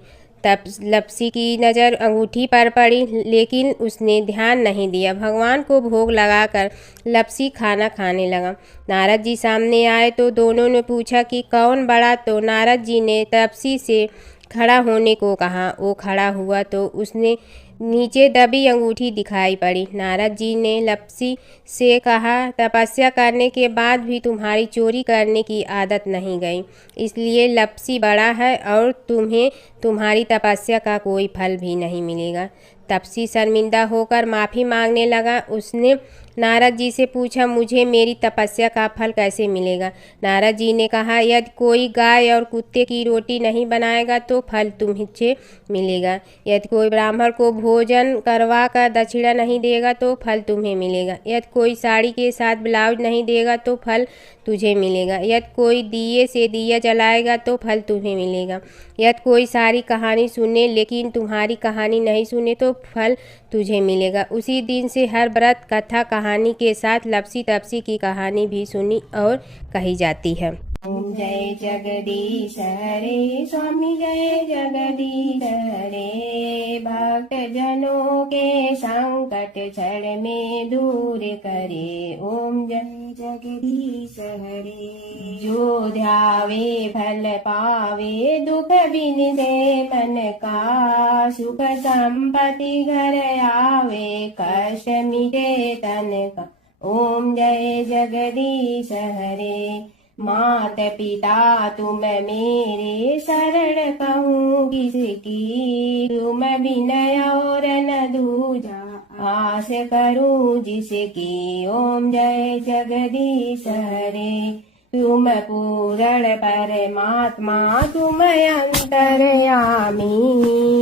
तब लपसी की नज़र अंगूठी पर पड़ी, लेकिन उसने ध्यान नहीं दिया। भगवान को भोग लगाकर लपसी खाना खाने लगा। नारद जी सामने आए तो दोनों ने पूछा कि कौन बड़ा, तो नारद जी ने तपसी से खड़ा होने को कहा। वो खड़ा हुआ तो उसने नीचे दबी अंगूठी दिखाई पड़ी। नारद जी ने लपसी से कहा, तपस्या करने के बाद भी तुम्हारी चोरी करने की आदत नहीं गई, इसलिए लपसी बड़ा है और तुम्हें तुम्हारी तपस्या का कोई फल भी नहीं मिलेगा। तपसी शर्मिंदा होकर माफ़ी मांगने लगा। उसने नारद जी से पूछा, मुझे मेरी तपस्या का फल कैसे मिलेगा। नारद जी ने कहा, यदि कोई गाय और कुत्ते की रोटी नहीं बनाएगा तो फल तुम्हें मिलेगा। यदि कोई ब्राह्मण को भोजन करवा कर दक्षिणा नहीं देगा तो फल तुम्हें मिलेगा। यदि कोई साड़ी के साथ ब्लाउज नहीं देगा तो फल तुझे मिलेगा। यदि कोई दिए से दिया जलाएगा तो फल तुम्हें मिलेगा। यदि कोई सारी कहानी सुने लेकिन तुम्हारी कहानी नहीं सुने तो फल तुझे मिलेगा। उसी दिन से हर व्रत कथा कहानी के साथ लपसी तपसी की कहानी भी सुनी और कही जाती है। ओम जय जगदीश हरे स्वामी जय जगदीश हरे, भक्त जनों के संकट क्षण में दूर करे। ओम जय जगदीश हरे, जो ध्यावे फल पावे, दुख बिन दे मन का, सुख संपत्ति घर आवे, कष्ट मिटे तन का। ओम जय जगदीश हरे, मात पिता तुम मेरे, शरण कहूँ किसकी, तुम विनय और न दूजा, आस करूँ जिसकी। ओम जय जगदीश हरे, तुम पूर्ण परमात्मा, तुम अंतर्यामी,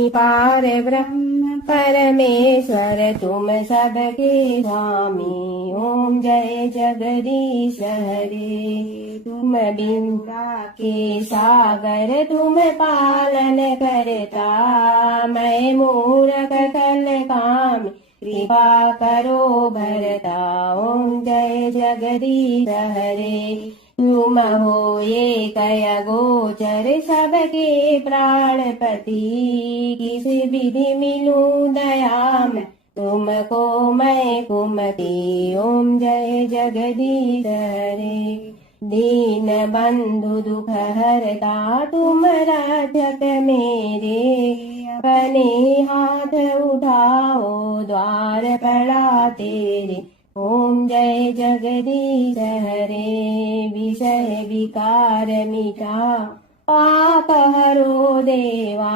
पार ब्रह्म परमेश्वर, तुम सबके स्वामी। ओम जय जगदीश हरे, तुम बिंदा के सागर, तुम पालन करता, मैं मूरख कल काम, कृपा करो भरता। ओम जय जगदीश हरे, तुम हो एक अगोचर, सबके प्राणपति, किस विधि मिलूं दया में, तुमको मैं कुमति। ओम जय जगदीश हरे, दीन बंधु दुख हरता, तुम रक्षक मेरे, अपने हाथ उठाओ द्वार पड़ा तेरे। ओम जय जगदीश हरे, विषय विकार मिटा, पाप हरो देवा,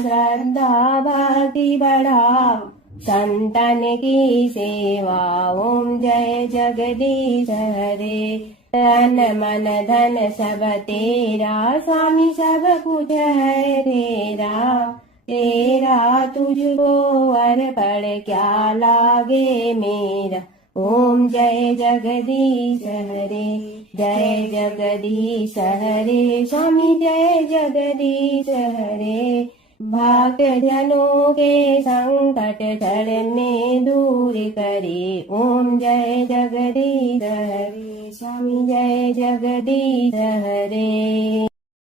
श्रद्धा भक्ति बढ़ाओ, संतन की सेवा। ओम जय जगदीश हरे, तन मन धन सब तेरा, स्वामी सब कुछ है तेरा, तेरा तुझको अर्पण क्या लागे मेरा। ओम जय जगदीश हरे, जय जगदीश हरे, स्वामी जय जगदीश हरे, भक्त जनों के संकट क्षण में दूर करे। ओम जय जगदीश हरे, स्वामी जय जगदीश हरे।